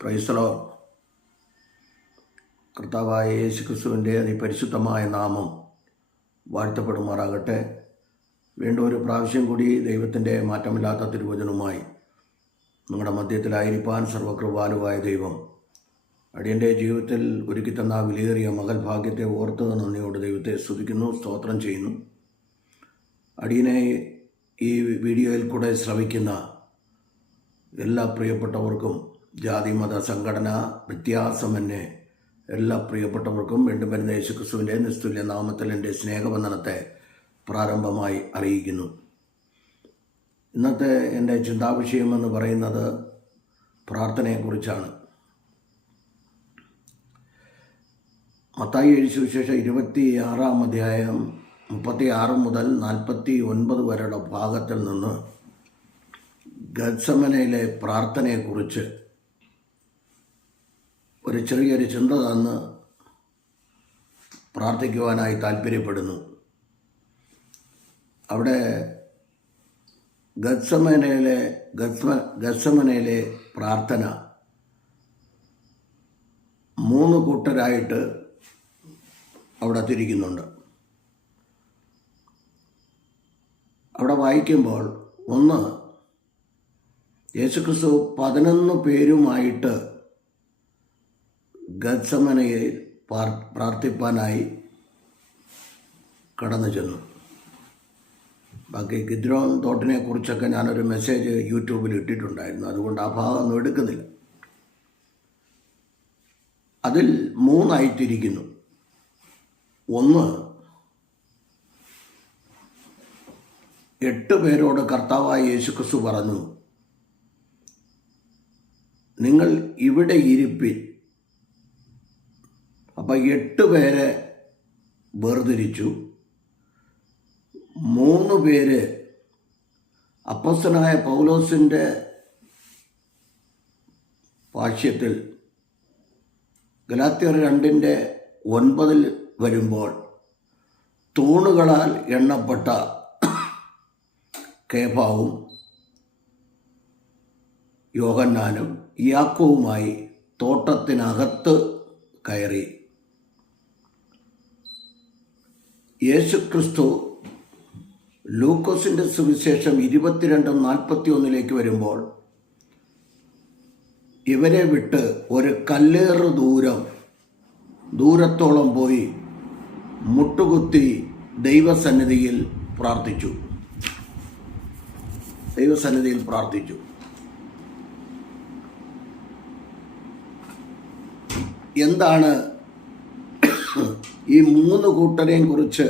പ്രൈസ്തലോ കർത്താവായ യേശു ക്രിസ്തുവിൻ്റെ അതിപരിശുദ്ധമായ നാമം വാഴ്ത്തപ്പെടുമാറാകട്ടെ. വീണ്ടും ഒരു പ്രാവശ്യം കൂടി ദൈവത്തിൻ്റെ മാറ്റമില്ലാത്ത തിരുവചനവുമായി നിങ്ങളുടെ മധ്യത്തിലായിരിക്കാൻ സർവകൃപാലുവായ ദൈവം അടിയൻ്റെ ജീവിതത്തിൽ ഒരുക്കിത്തന്ന വിലയേറിയ മകൾ ഭാഗ്യത്തെ ഓർത്ത് നന്ദിയോട് ദൈവത്തെ സ്തുതിക്കുന്നു, സ്തോത്രം ചെയ്യുന്നു. അടിയനെ ഈ വീഡിയോയിൽ കൂടെ ശ്രവിക്കുന്ന എല്ലാ പ്രിയപ്പെട്ടവർക്കും, ജാതി മത സംഘടന വ്യത്യാസമെന്നെ എല്ലാ പ്രിയപ്പെട്ടവർക്കും വീണ്ടും വരുന്ന യേശു ക്രിസ്തുവിൻ്റെ നിസ്തുല്യ നാമത്തിൽ എൻ്റെ സ്നേഹവന്ദനത്തെ പ്രാരംഭമായി അറിയിക്കുന്നു. ഇന്നത്തെ എൻ്റെ ചിന്താവിഷയമെന്ന് പറയുന്നത് പ്രാർത്ഥനയെക്കുറിച്ചാണ്. മത്തായി എഴുതിയ സുവിശേഷം 26-ാം അധ്യായം 36 മുതൽ 49 വരെയുള്ള ഭാഗത്തിൽ നിന്ന് ഗത്സമനയിലെ പ്രാർത്ഥനയെക്കുറിച്ച് ഒരു ചെറിയൊരു ചിന്ത തന്ന് പ്രാർത്ഥിക്കുവാനായി താല്പര്യപ്പെടുന്നു. അവിടെ ഗത്സമനയിലെ പ്രാർത്ഥന 3 കൂട്ടരായിട്ട് അവിടെ തിരിക്കുന്നുണ്ട്. അവിടെ വായിക്കുമ്പോൾ ഒന്ന്, യേശുക്രിസ്തു 11 പേരുമായിട്ട് ഗത്സമനയിൽ പ്രാർത്ഥിപ്പാനായി കടന്നു ചെന്നു. ബാക്കി ഗിദ്രോൻ തോട്ടിനെ കുറിച്ചൊക്കെ ഞാനൊരു മെസ്സേജ് യൂട്യൂബിൽ ഇട്ടിട്ടുണ്ടായിരുന്നു, അതുകൊണ്ട് ആ ഭാഗമൊന്നും എടുക്കുന്നില്ല. അതിൽ 3 ആയിട്ടിരിക്കുന്നു. ഒന്ന്, 8 പേരോട് കർത്താവായ യേശുക്രിസ്തു പറഞ്ഞു, നിങ്ങൾ ഇവിടെ ഇരിപ്പിൻ. അപ്പം 8 പേരെ വേർതിരിച്ചു. 3 പേര് അപ്പോസ്തലനായ പൗലോസിൻ്റെ ഭാഷ്യത്തിൽ ഗലാത്യർ 2:9 വരുമ്പോൾ തൂണുകളാൽ എണ്ണപ്പെട്ട കേഫാവും യോഹന്നാനും യാക്കോവുമായി തോട്ടത്തിനകത്ത് കയറി. യേശുക്രിസ്തു ലൂക്കോസിൻ്റെ സുവിശേഷം 22:41 വരുമ്പോൾ ഇവരെ വിട്ട് ഒരു കല്ലേറ് ദൂരത്തോളം പോയി മുട്ടുകുത്തി ദൈവസന്നിധിയിൽ പ്രാർത്ഥിച്ചു. എന്താണ് ഈ 3 കൂട്ടരെയും കുറിച്ച്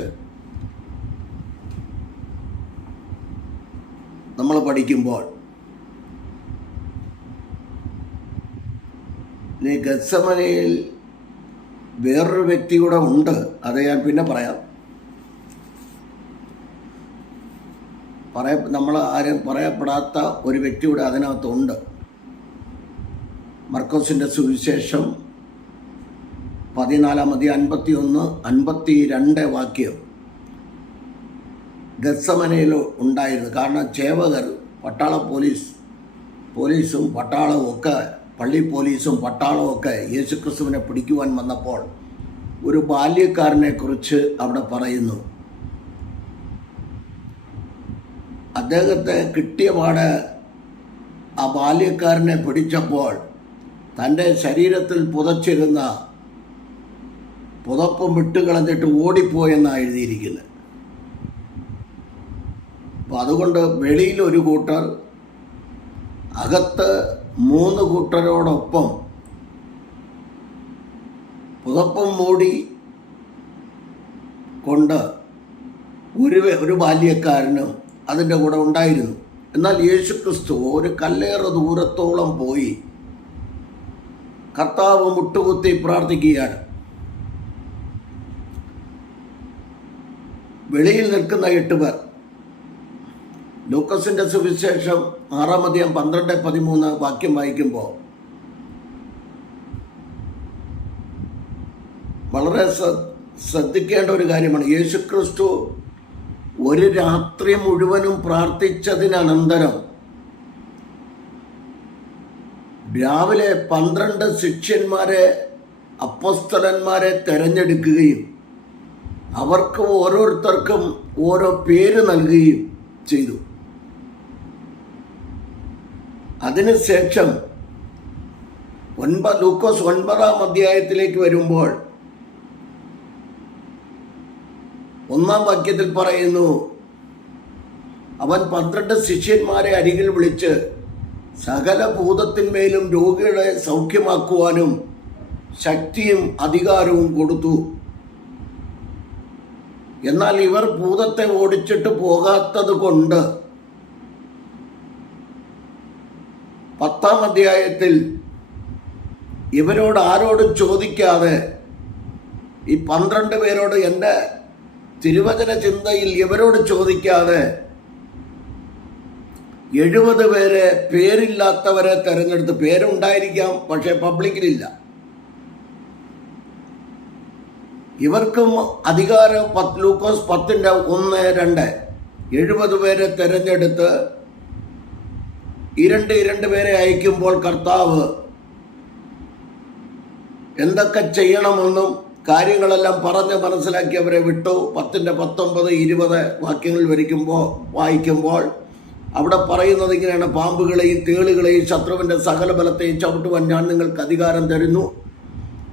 നമ്മൾ പഠിക്കുമ്പോൾ, ഈ ഗത്സമനയിൽ വേറൊരു വ്യക്തി കൂടെ ഉണ്ട്, അത് ഞാൻ പിന്നെ പറയാം. നമ്മൾ ആരും പറയപ്പെടാത്ത ഒരു വ്യക്തി കൂടെ അതിനകത്തുണ്ട്. മർക്കോസിൻ്റെ സുവിശേഷം 14-ാം അധ്യായം 51-52 വാക്യം ഗത്സമനയിൽ ഉണ്ടായിരുന്നു. കാരണം ചേവകർ, പട്ടാള പോലീസും പട്ടാളവും ഒക്കെ, പള്ളി പോലീസും പട്ടാളവും ഒക്കെ യേശുക്രിസ്തുവിനെ പിടിക്കുവാൻ വന്നപ്പോൾ ഒരു ബാല്യക്കാരനെ കുറിച്ച് അവിടെ പറയുന്നു. അദ്ദേഹത്തെ കിട്ടിയ പാടെ ആ ബാല്യക്കാരനെ പിടിച്ചപ്പോൾ തൻ്റെ ശരീരത്തിൽ പുതച്ചിരുന്ന പുതപ്പും വിട്ടുകളഞ്ഞിട്ട് ഓടിപ്പോയെന്നാണ് എഴുതിയിരിക്കുന്നത്. അപ്പം അതുകൊണ്ട് വെളിയിൽ ഒരു കൂട്ടർ, അകത്ത് 3 കൂട്ടരോടൊപ്പം പുതപ്പും മൂടി കൊണ്ട് ഒരു ബാല്യക്കാരനും അതിൻ്റെ കൂടെ ഉണ്ടായിരുന്നു. എന്നാൽ യേശുക്രിസ്തു ഒരു കല്ലേറ് ദൂരത്തോളം പോയി കർത്താവ് മുട്ടുകുത്തി പ്രാർത്ഥിക്കുകയാണ്. വെളിയിൽ നിൽക്കുന്ന 8 പേർ. ലൂക്കോസിൻ്റെ സുവിശേഷം 6-ാം അധ്യായം 12-13 വാക്യം വായിക്കുമ്പോൾ വളരെ ശ്രദ്ധിക്കേണ്ട ഒരു കാര്യമാണ്. യേശുക്രിസ്തു ഒരു രാത്രി മുഴുവനും പ്രാർത്ഥിച്ചതിനനന്തരം രാവിലെ 12 ശിഷ്യന്മാരെ അപ്പോസ്തലന്മാരെ തെരഞ്ഞെടുക്കുകയും അവർക്ക് ഓരോരുത്തർക്കും ഓരോ പേര് നൽകുകയും ചെയ്തു. അതിനുശേഷം ലൂക്കോസ് 9-ാം അധ്യായത്തിലേക്ക് വരുമ്പോൾ 1-ാം വാക്യത്തിൽ പറയുന്നു, അവൻ 12 ശിഷ്യന്മാരെ അരികിൽ വിളിച്ച് സകല ഭൂതത്തിന്മേലും രോഗികളെ സൗഖ്യമാക്കുവാനും ശക്തിയും അധികാരവും കൊടുത്തു. എന്നാൽ ഇവർ ഭൂതത്തെ ഓടിച്ചിട്ട് പോകാത്തത് കൊണ്ട് 10-ാം അധ്യായത്തിൽ ഇവരോട് ആരോടും ചോദിക്കാതെ ഈ 12 പേരോട്, എൻ്റെ തിരുവചന ചിന്തയിൽ ഇവരോട് ചോദിക്കാതെ 70 പേരെ പേരില്ലാത്തവരെ തെരഞ്ഞെടുത്ത്, പേരുണ്ടായിരിക്കാം പക്ഷെ പബ്ലിക്കിലില്ല, ഇവർക്കും അധികാരം ലൂക്കോസ് 10:1-2 70 പേരെ തെരഞ്ഞെടുത്ത് 2 പേരെ അയക്കുമ്പോൾ കർത്താവ് എന്തൊക്കെ ചെയ്യണമെന്നും കാര്യങ്ങളെല്ലാം പറഞ്ഞ് മനസ്സിലാക്കി അവരെ വിട്ടു. 10:19-20 വാക്യങ്ങൾ വായിക്കുമ്പോൾ അവിടെ പറയുന്നത് ഇങ്ങനെയാണ്: പാമ്പുകളെയും തേളുകളെയും ശത്രുവിൻ്റെ സകല ബലത്തെയും ചവിട്ടുവാൻ ഞാൻ നിങ്ങൾക്ക് അധികാരം തരുന്നു.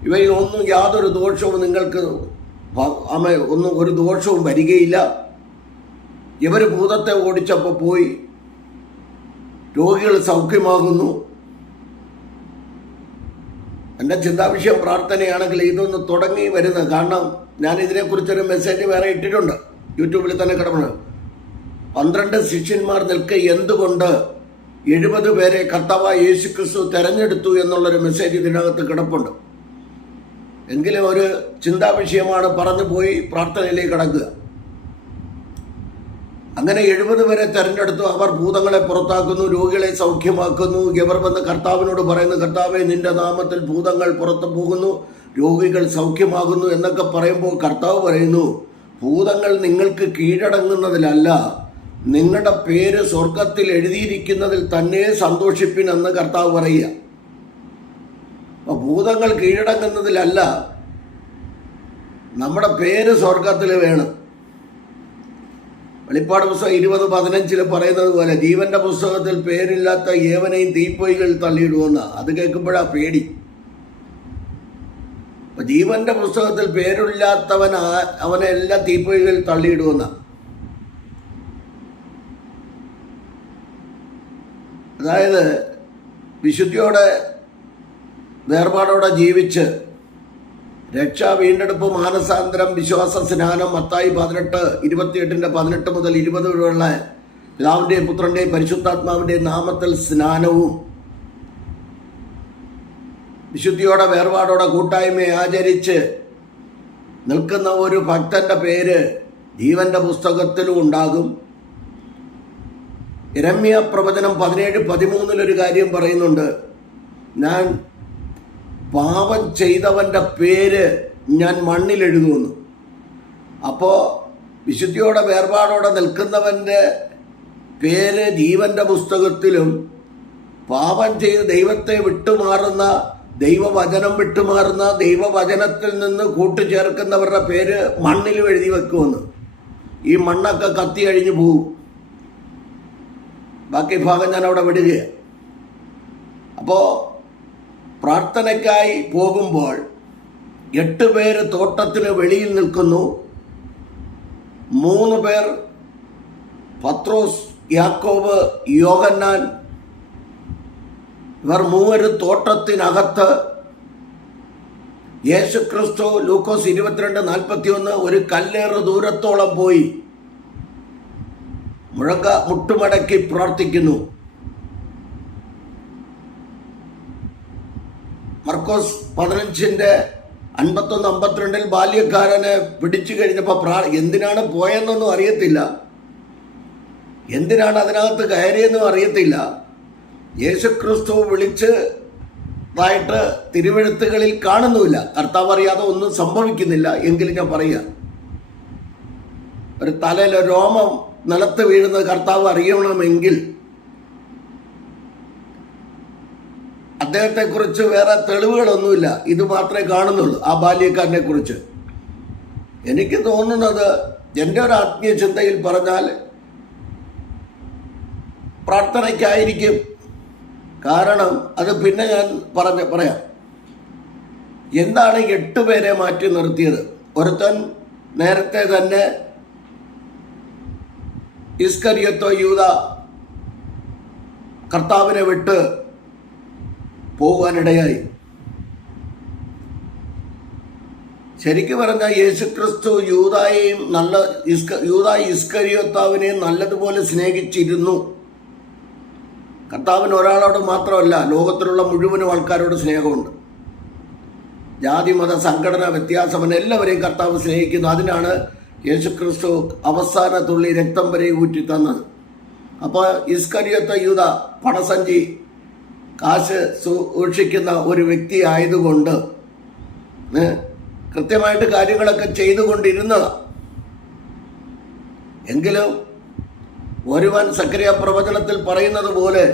ഇവയിൽ ഒന്നും യാതൊരു ദോഷവും നിങ്ങൾക്ക് ഒരു ദോഷവും വരികയില്ല. ഇവർ ഭൂതത്തെ ഓടിച്ചപ്പോൾ പോയി രോഗികൾ സൗഖ്യമാകുന്നു. എൻ്റെ ചിന്താവിഷയം പ്രാർത്ഥനയാണെങ്കിൽ ഇതൊന്ന് തുടങ്ങി വരുന്നത്. കാരണം ഞാൻ ഇതിനെക്കുറിച്ചൊരു മെസ്സേജ് വേറെ ഇട്ടിട്ടുണ്ട്, യൂട്യൂബിൽ തന്നെ കിടപ്പുണ്ട്. 12 ശിഷ്യന്മാർ നിൽക്കെ എന്തുകൊണ്ട് 70 പേരെ കർത്താവായ യേശുക്രിസ്തു തെരഞ്ഞെടുത്തു എന്നുള്ളൊരു മെസ്സേജ് ഇതിനകത്ത് കിടപ്പുണ്ട്. എങ്കിലും ഒരു ചിന്താവിഷയമാണ്, പറഞ്ഞു പോയി പ്രാർത്ഥനയിലേക്ക് കടക്കുക. അങ്ങനെ 70 പേരെ തെരഞ്ഞെടുത്തു. അവർ ഭൂതങ്ങളെ പുറത്താക്കുന്നു, രോഗികളെ സൗഖ്യമാക്കുന്നു. ഇവർ വന്ന് കർത്താവിനോട് പറയുന്നു, കർത്താവേ, നിന്റെ നാമത്തിൽ ഭൂതങ്ങൾ പുറത്തു പോകുന്നു, രോഗികൾ സൗഖ്യമാകുന്നു എന്നൊക്കെ പറയുമ്പോൾ കർത്താവ് പറയുന്നു, ഭൂതങ്ങൾ നിങ്ങൾക്ക് കീഴടങ്ങുന്നതിലല്ല, നിങ്ങളുടെ പേര് സ്വർഗത്തിൽ എഴുതിയിരിക്കുന്നതിൽ തന്നെ സന്തോഷിപ്പിനെന്ന് കർത്താവ് പറയുക. അപ്പൊ ഭൂതങ്ങൾ കീഴടങ്ങുന്നതിലല്ല, നമ്മുടെ പേര് സ്വർഗത്തിൽ വേണം. വെളിപ്പാട് പുസ്തകം 20:15 പറയുന്നത് പോലെ ജീവന്റെ പുസ്തകത്തിൽ പേരില്ലാത്ത ഏവനെയും തീപ്പൊയ്കൾ തള്ളിയിടുമെന്ന്. അത് കേൾക്കുമ്പോഴാ പേടി. അപ്പൊ ജീവന്റെ പുസ്തകത്തിൽ പേരില്ലാത്തവൻ അവനെ എല്ലാ തീപ്പൊയ്കൾ തള്ളിയിടുമെന്ന. അതായത് വിശുദ്ധിയോടെ വേർപാടോടെ ജീവിച്ച് രക്ഷ, വീണ്ടെടുപ്പ്, മാനസാന്തരം, വിശ്വാസ സ്നാനം, മത്തായി 18:18 മുതൽ 20 വരെയുള്ള പിതാവിൻ്റെയും പുത്രൻ്റെയും പരിശുദ്ധാത്മാവിൻ്റെയും നാമത്തിൽ സ്നാനവും വിശുദ്ധിയോടെ വേർപാടോടെ കൂട്ടായ്മയെ ആചരിച്ച് നിൽക്കുന്ന ഒരു ഭക്തന്റെ പേര് ജീവന്റെ പുസ്തകത്തിലും ഉണ്ടാകും. യിരെമ്യാ പ്രവചനം 17:13 കാര്യം പറയുന്നുണ്ട്, ഞാൻ പാപം ചെയ്തവൻ്റെ പേര് ഞാൻ മണ്ണിൽ എഴുതുമെന്ന്. അപ്പോൾ വിശുദ്ധിയോടെ വേർപാടോടെ നിൽക്കുന്നവൻ്റെ പേര് ജീവന്റെ പുസ്തകത്തിലും, പാപം ചെയ്ത് ദൈവത്തെ വിട്ടുമാറുന്ന, ദൈവവചനം വിട്ടുമാറുന്ന, ദൈവവചനത്തിൽ നിന്ന് കൂട്ടുചേർക്കുന്നവരുടെ പേര് മണ്ണിലും എഴുതി വെക്കുമെന്ന്. ഈ മണ്ണൊക്കെ കത്തി കഴിഞ്ഞു പോകും. ബാക്കി ഭാഗം ഞാൻ അവിടെ വിടുകയാണ്. അപ്പോൾ പ്രാർത്ഥനയ്ക്കായി പോകുമ്പോൾ 8 പേര് തോട്ടത്തിന് വെളിയിൽ നിൽക്കുന്നു. 3 പേർ പത്രോസ്, യാക്കോബ്, യോഹന്നാൻ, ഇവർ 3 തോട്ടത്തിനകത്ത്. യേശുക്രിസ്തു ലൂക്കോസ് 22:41 ഒരു കല്ലേറ് ദൂരത്തോളം പോയി മുട്ടുമടക്കി പ്രാർത്ഥിക്കുന്നു. മർക്കോസ് 15:51-52 ബാല്യക്കാരനെ പിടിച്ചു കഴിഞ്ഞപ്പോൾ എന്തിനാണ് പോയെന്നൊന്നും അറിയത്തില്ല, എന്തിനാണ് അതിനകത്ത് കയറിയെന്നും അറിയത്തില്ല. യേശുക്രിസ്തു വിളിച്ചതായിട്ട് തിരുവെഴുത്തുകളിൽ കാണുന്നുമില്ല. കർത്താവ് അറിയാതെ ഒന്നും സംഭവിക്കുന്നില്ല. എങ്കിലും ഞാൻ പറയുക, ഒരു തലയിലെ രോമം നിലത്ത് വീഴുന്നത് കർത്താവ് അറിയണമെങ്കിൽ അദ്ദേഹത്തെക്കുറിച്ച് വേറെ തെളിവുകളൊന്നുമില്ല, ഇത് മാത്രമേ കാണുന്നുള്ളൂ ആ ബാല്യക്കാരനെ കുറിച്ച്. എനിക്ക് തോന്നുന്നത്, എൻ്റെ ഒരു ആത്മീയ ചിന്തയിൽ പറഞ്ഞാൽ, പ്രാർത്ഥനയ്ക്കായിരിക്കും. കാരണം അത് പിന്നെ ഞാൻ പറയാം. എന്താണ് 8 പേരെ മാറ്റി നിർത്തിയത്? ഒരുത്തൻ നേരത്തെ തന്നെ ഇസ്കരിയോത്ത് യൂദ കർത്താവിനെ വിട്ട് പോകുവാനിടയായി. ശരിക്കും പറഞ്ഞാൽ യേശുക്രിസ്തു യൂദായെയും ഇസ്കരിയോത്താവിനെയും നല്ലതുപോലെ സ്നേഹിച്ചിരുന്നു. കർത്താവിന് ഒരാളോട് മാത്രമല്ല, ലോകത്തിലുള്ള മുഴുവനും ആൾക്കാരോട് സ്നേഹമുണ്ട്. ജാതി മത സംഘടന വ്യത്യാസമല്ല, എല്ലാവരെയും കർത്താവ് സ്നേഹിക്കുന്നു. അതിനാണ് യേശുക്രിസ്തു അവസാന തുള്ളി രക്തം വരെ ഊറ്റി തന്നത്. അപ്പോൾ ഇസ്കരിയോത്ത് യൂദ പണസഞ്ചി കാശ് സൂക്ഷിക്കുന്ന ഒരു വ്യക്തി ആയതുകൊണ്ട് കൃത്യമായിട്ട് കാര്യങ്ങളൊക്കെ ചെയ്തുകൊണ്ടിരുന്നതാണ്. എങ്കിലും ഒരുവൻ സക്കറിയ പ്രവചനത്തിൽ പറയുന്നത് പോലെ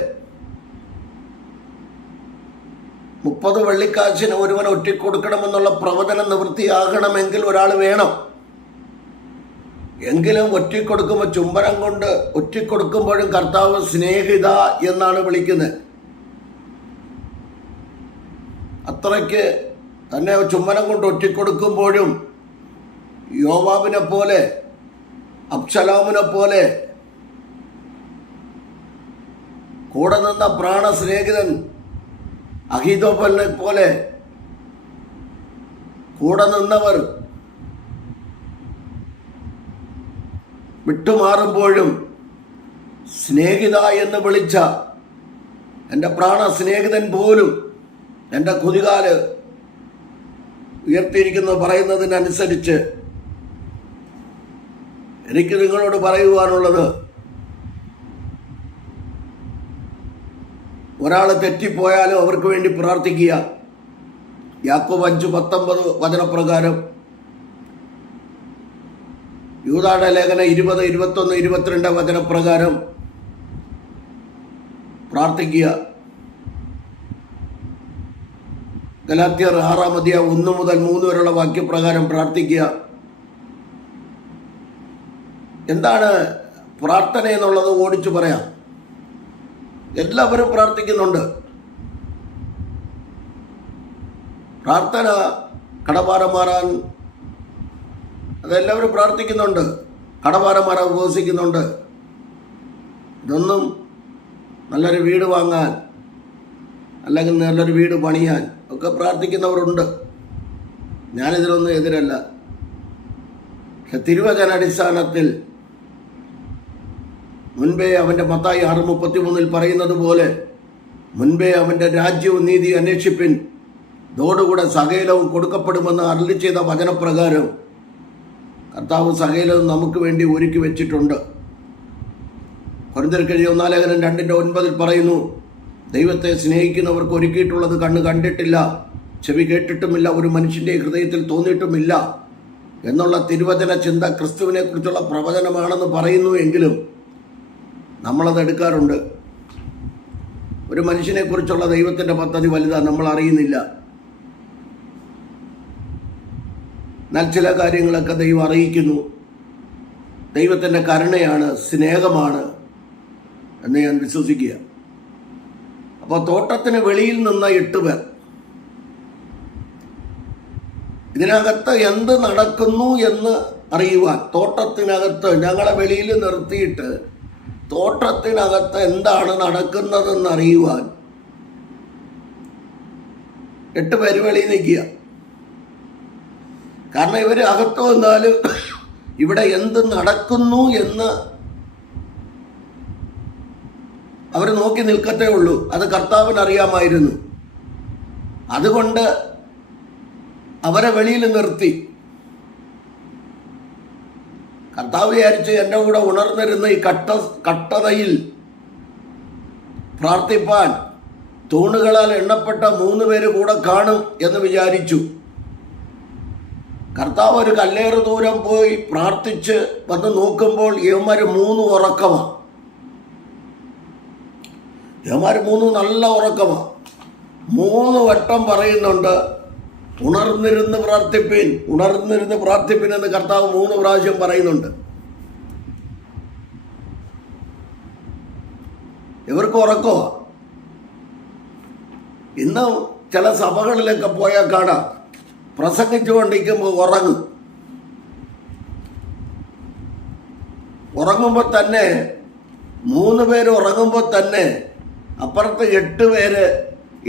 30 വെള്ളിക്കാശിന് ഒരുവൻ ഒറ്റിക്കൊടുക്കണമെന്നുള്ള പ്രവചനം നിവൃത്തിയാകണമെങ്കിൽ ഒരാൾ വേണം. എങ്കിലും ഒറ്റിക്കൊടുക്കുമ്പോൾ, ചുംബനം കൊണ്ട് ഒറ്റിക്കൊടുക്കുമ്പോഴും കർത്താവ് സ്നേഹിത എന്നാണ് വിളിക്കുന്നത്. അത്രയ്ക്ക് തന്നെ ചുംബനം കൊണ്ട് ഒറ്റിക്കൊടുക്കുമ്പോഴും യോവാബിനെ പോലെ, അബ്ശലോമിനെ പോലെ, കൂടെ നിന്ന പ്രാണസ്നേഹിതൻ അഹീതോഫലിനെ പോലെ കൂടെ നിന്നവർ വിട്ടുമാറുമ്പോഴും സ്നേഹിത എന്ന് വിളിച്ച എൻ്റെ പ്രാണസ്നേഹിതൻ പോലും എൻ്റെ കുതികാല് ഉയർത്തിയിരിക്കുന്നു പറയുന്നതിനനുസരിച്ച് എനിക്ക് നിങ്ങളോട് പറയുവാനുള്ളത്, ഒരാൾ തെറ്റിപ്പോയാലും അവർക്ക് വേണ്ടി പ്രാർത്ഥിക്കുക. യാക്കോബ് 5:19 വചനപ്രകാരം, യൂദായുടെ ലേഖനം 20, 21, 22 വചനപ്രകാരം പ്രാർത്ഥിക്കുക. ഗലാത്യർ 6 അധ്യായം 1 മുതൽ 3 വരെയുള്ള വാക്യപ്രകാരം പ്രാർത്ഥിക്കുക. എന്താണ് പ്രാർത്ഥന എന്നുള്ളത് ഓടിച്ചു പറയാം. എല്ലാവരും പ്രാർത്ഥിക്കുന്നുണ്ട്. പ്രാർത്ഥന കടഭാരം മാറാൻ അതെല്ലാവരും പ്രാർത്ഥിക്കുന്നുണ്ട്. കടഭാരം മാറാൻ ഉപവസിക്കുന്നുണ്ട്. ഇതൊന്നും നല്ലൊരു വീട് വാങ്ങാൻ അല്ലെങ്കിൽ നല്ലൊരു വീട് പണിയാൻ ഒക്കെ പ്രാർത്ഥിക്കുന്നവരുണ്ട്. ഞാനിതിനൊന്നും എതിരല്ല. പക്ഷെ തിരുവചനാടിസ്ഥാനത്തിൽ മുൻപേ അവൻ്റെ മത്തായി 6:33 പറയുന്നത് പോലെ, മുൻപേ അവൻ്റെ രാജ്യവും നീതി അന്വേഷിപ്പിൻ, ഇതോടുകൂടെ സകലവും കൊടുക്കപ്പെടുമെന്ന് അരുളി ചെയ്ത വചനപ്രകാരം കർത്താവ് സകലവും നമുക്ക് വേണ്ടി ഒരുക്കി വെച്ചിട്ടുണ്ട്. കൊരിന്ത്യർക്കെഴുതിയ 1 ലേഖനം 2:9 പറയുന്നു, ദൈവത്തെ സ്നേഹിക്കുന്നവർക്ക് ഒരുക്കിയിട്ടുള്ളത് കണ്ണ് കണ്ടിട്ടില്ല, ചെവി കേട്ടിട്ടുമില്ല, ഒരു മനുഷ്യൻ്റെ ഹൃദയത്തിൽ തോന്നിയിട്ടുമില്ല എന്നുള്ള തിരുവചന ചിന്ത ക്രിസ്തുവിനെ കുറിച്ചുള്ള പ്രവചനമാണെന്ന് പറയുന്നു. എങ്കിലും നമ്മളത് എടുക്കാറുണ്ട്. ഒരു മനുഷ്യനെ കുറിച്ചുള്ള ദൈവത്തിൻ്റെ പദ്ധതി വലുതാണ്, നമ്മൾ അറിയുന്നില്ല. എന്നാൽ ചില കാര്യങ്ങളൊക്കെ ദൈവം അറിയിക്കുന്നു. ദൈവത്തിൻ്റെ കരുണയാണ്, സ്നേഹമാണ് എന്ന് ഞാൻ വിശ്വസിക്കുക. അപ്പോൾ തോട്ടത്തിന് വെളിയിൽ നിന്ന 8 പേർ, ഇതിനകത്ത് എന്ത് നടക്കുന്നു എന്ന് അറിയുവാൻ, തോട്ടത്തിനകത്ത് ഞങ്ങളെ വെളിയിൽ നിർത്തിയിട്ട് തോട്ടത്തിനകത്ത് എന്താണ് നടക്കുന്നതെന്ന് അറിയുവാൻ 8 പേര് വെളിയിൽ നിൽക്കുക. കാരണം ഇവർ അകത്ത് വന്നാൽ ഇവിടെ എന്ത് നടക്കുന്നു എന്ന് അവർ നോക്കി നിൽക്കത്തേ ഉള്ളൂ. അത് കർത്താവിന് അറിയാമായിരുന്നു. അതുകൊണ്ട് അവരെ വെളിയിൽ നിർത്തി. കർത്താവ് വിചാരിച്ച് എൻ്റെ കൂടെ ഉണർന്നിരുന്ന ഈ കട്ടതയിൽ പ്രാർത്ഥിപ്പാൻ തൂണുകളാൽ എണ്ണപ്പെട്ട 3 പേര് കൂടെ കാണും എന്ന് വിചാരിച്ചു. കർത്താവ് ഒരു കല്ലേറ് ദൂരം പോയി പ്രാർത്ഥിച്ച് വന്ന് നോക്കുമ്പോൾ യവന്മാർ 3 ഉറക്കമാണ്. യവന്മാർ 3 നല്ല ഉറക്കമാണ്. 3 വട്ടം പറയുന്നുണ്ട്, ഉണർന്നിരുന്ന് പ്രാർത്ഥിപ്പിൻ, ഉണർന്നിരുന്ന് പ്രാർത്ഥിപ്പിൻ എന്ന് കർത്താവ് 3 പ്രാവശ്യം പറയുന്നുണ്ട്. ഇവർക്ക് ഉറക്കോ? ഇന്ന് ചില സഭകളിലൊക്കെ പോയാൽ കാണാം, പ്രസംഗിച്ചുകൊണ്ടിരിക്കുമ്പോൾ ഉറങ്ങുമ്പോൾ തന്നെ 3 പേര് ഉറങ്ങുമ്പോൾ തന്നെ അപ്പുറത്ത് 8 പേര്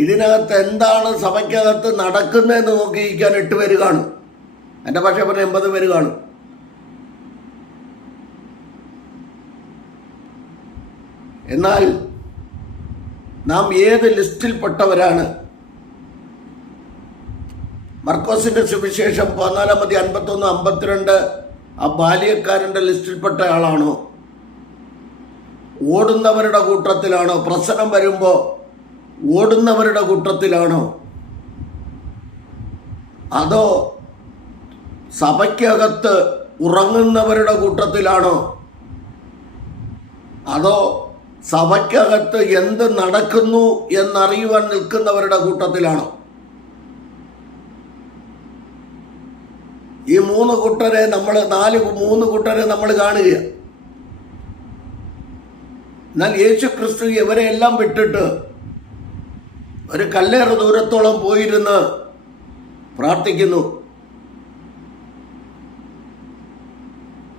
ഇതിനകത്ത് എന്താണ് സഭയ്ക്കകത്ത് നടക്കുന്നതെന്ന് നോക്കിയിരിക്കാൻ 8 പേര് കാണും. എൻ്റെ പക്ഷേ പറഞ്ഞ 80 പേര് കാണും. എന്നാൽ നാം ഏത് ലിസ്റ്റിൽപ്പെട്ടവരാണ്? മർക്കോസിന്റെ സുവിശേഷം 14:51-52 ആ ബാല്യക്കാരൻ്റെ ലിസ്റ്റിൽപ്പെട്ട ആളാണോ? ഓടുന്നവരുടെ കൂട്ടത്തിലാണോ? പ്രശ്നം വരുമ്പോൾ ഓടുന്നവരുടെ കൂട്ടത്തിലാണോ? അതോ സഭയ്ക്കകത്ത് ഉറങ്ങുന്നവരുടെ കൂട്ടത്തിലാണോ? അതോ സഭയ്ക്കകത്ത് എന്ത് നടക്കുന്നു എന്നറിയുവാൻ നിൽക്കുന്നവരുടെ കൂട്ടത്തിലാണോ? ഈ 3 കൂട്ടരെ നമ്മൾ 3 കൂട്ടരെ നമ്മൾ കാണുക. എന്നാൽ യേശു ക്രിസ്തു ഇവരെ എല്ലാം വിട്ടിട്ട് ഒരു കല്ലേറ് ദൂരത്തോളം പോയിരുന്ന് പ്രാർത്ഥിക്കുന്നു.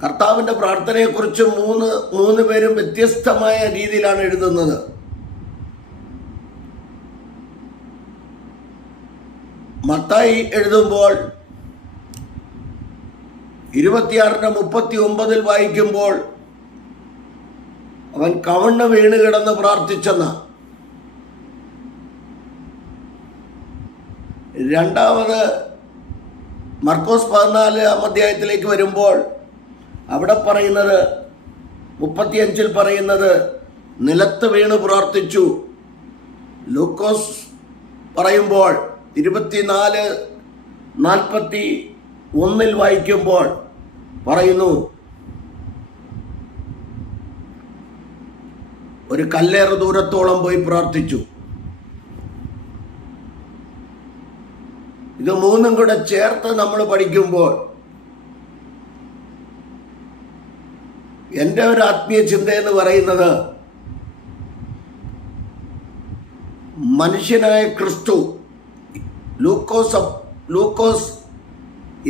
കർത്താവിൻ്റെ പ്രാർത്ഥനയെക്കുറിച്ച് 3 പേരും വ്യത്യസ്തമായ രീതിയിലാണ് എഴുതുന്നത്. മത്തായി എഴുതുമ്പോൾ 26:39 വായിക്കുമ്പോൾ അവൻ കവണ്ണ് വീണ് കിടന്ന് പ്രാർത്ഥിച്ചെന്ന. രണ്ടാമത് മർക്കോസ് 14-ാം അധ്യായത്തിലേക്ക് വരുമ്പോൾ അവിടെ പറയുന്നത് 35 പറയുന്നത് നിലത്ത് വീണ് പ്രാർത്ഥിച്ചു. ലൂക്കോസ് പറയുമ്പോൾ 24:41 വായിക്കുമ്പോൾ പറയുന്നു ഒരു കല്ലേറ് ദൂരത്തോളം പോയി പ്രാർത്ഥിച്ചു. ഇത് 3 കൂടെ ചേർത്ത് നമ്മൾ പഠിക്കുമ്പോൾ എൻ്റെ ഒരു ആത്മീയ ചിന്ത എന്ന് പറയുന്നത്, മനുഷ്യനായ ക്രിസ്തു ലൂക്കോസ്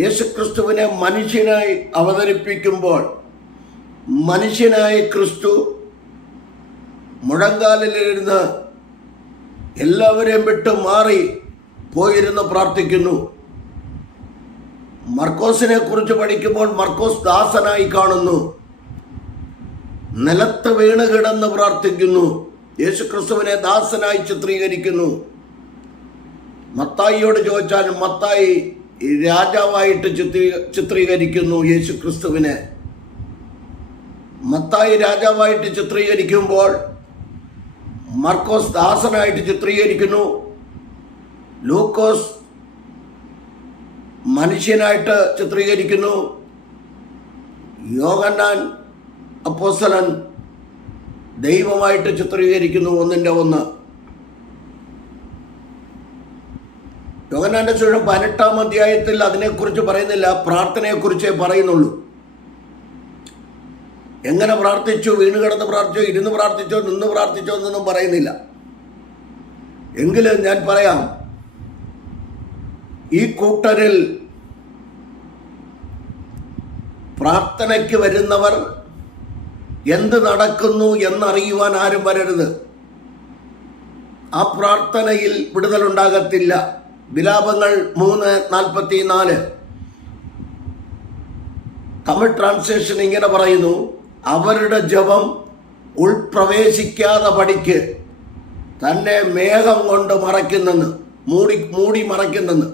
യേശുക്രിസ്തുവിനെ മനുഷ്യനായി അവതരിപ്പിക്കുമ്പോൾ മനുഷ്യനായ ക്രിസ്തു മുഴങ്കാലിലിരുന്ന് എല്ലാവരെയും വിട്ട് മാറി പോയിരുന്ന് പ്രാർത്ഥിക്കുന്നു. മർക്കോസിനെ കുറിച്ച് പഠിക്കുമ്പോൾ മർക്കോസ് ദാസനായി കാണുന്നു, നിലത്ത് വീണ് കിടന്ന് പ്രാർത്ഥിക്കുന്നു, യേശുക്രിസ്തുവിനെ ദാസനായി ചിത്രീകരിക്കുന്നു. മത്തായിയോട് ചോദിച്ചാൽ മത്തായി രാജാവായിട്ട് ചിത്രീകരിക്കുന്നു യേശുക്രിസ്തുവിനെ. മത്തായി രാജാവായിട്ട് ചിത്രീകരിക്കുമ്പോൾ മർക്കോസ് ദാസനായിട്ട് ചിത്രീകരിക്കുന്നു. ലൂക്കോസ് മനുഷ്യനായിട്ട് ചിത്രീകരിക്കുന്നു. യോഹന്നാൻ അപ്പോസ്തലൻ ദൈവമായിട്ട് ചിത്രീകരിക്കുന്നു. 1:1. യോഹന്നാന്റെ സുവിശേഷം 18-ാം അധ്യായത്തിൽ അതിനെക്കുറിച്ച് പറയുന്നില്ല, പ്രാർത്ഥനയെക്കുറിച്ചേ പറയുന്നുള്ളൂ. എങ്ങനെ പ്രാർത്ഥിച്ചു, വീണ് കിടന്ന് പ്രാർത്ഥിച്ചോ, ഇരുന്ന് പ്രാർത്ഥിച്ചോ, നിന്ന് പ്രാർത്ഥിച്ചോ എന്നൊന്നും പറയുന്നില്ല. എങ്കിലും ഞാൻ പറയാം, ഈ കൂട്ടരിൽ പ്രാർത്ഥനയ്ക്ക് വരുന്നവർ എന്ത് നടക്കുന്നു എന്നറിയുവാൻ ആരും വരരുത്. ആ പ്രാർത്ഥനയിൽ വിടുതലുണ്ടാകത്തില്ല. വിലാപങ്ങൾ 3:44 തമിഴ് ട്രാൻസ്ലേഷൻ ഇങ്ങനെ പറയുന്നു, അവരുടെ ജപം ഉൾപ്രവേശിക്കാതെ പഠിക്ക് തന്നെ മേഘം കൊണ്ട് മറയ്ക്കുന്നെന്ന്, മൂടി മറയ്ക്കുന്നെന്ന്.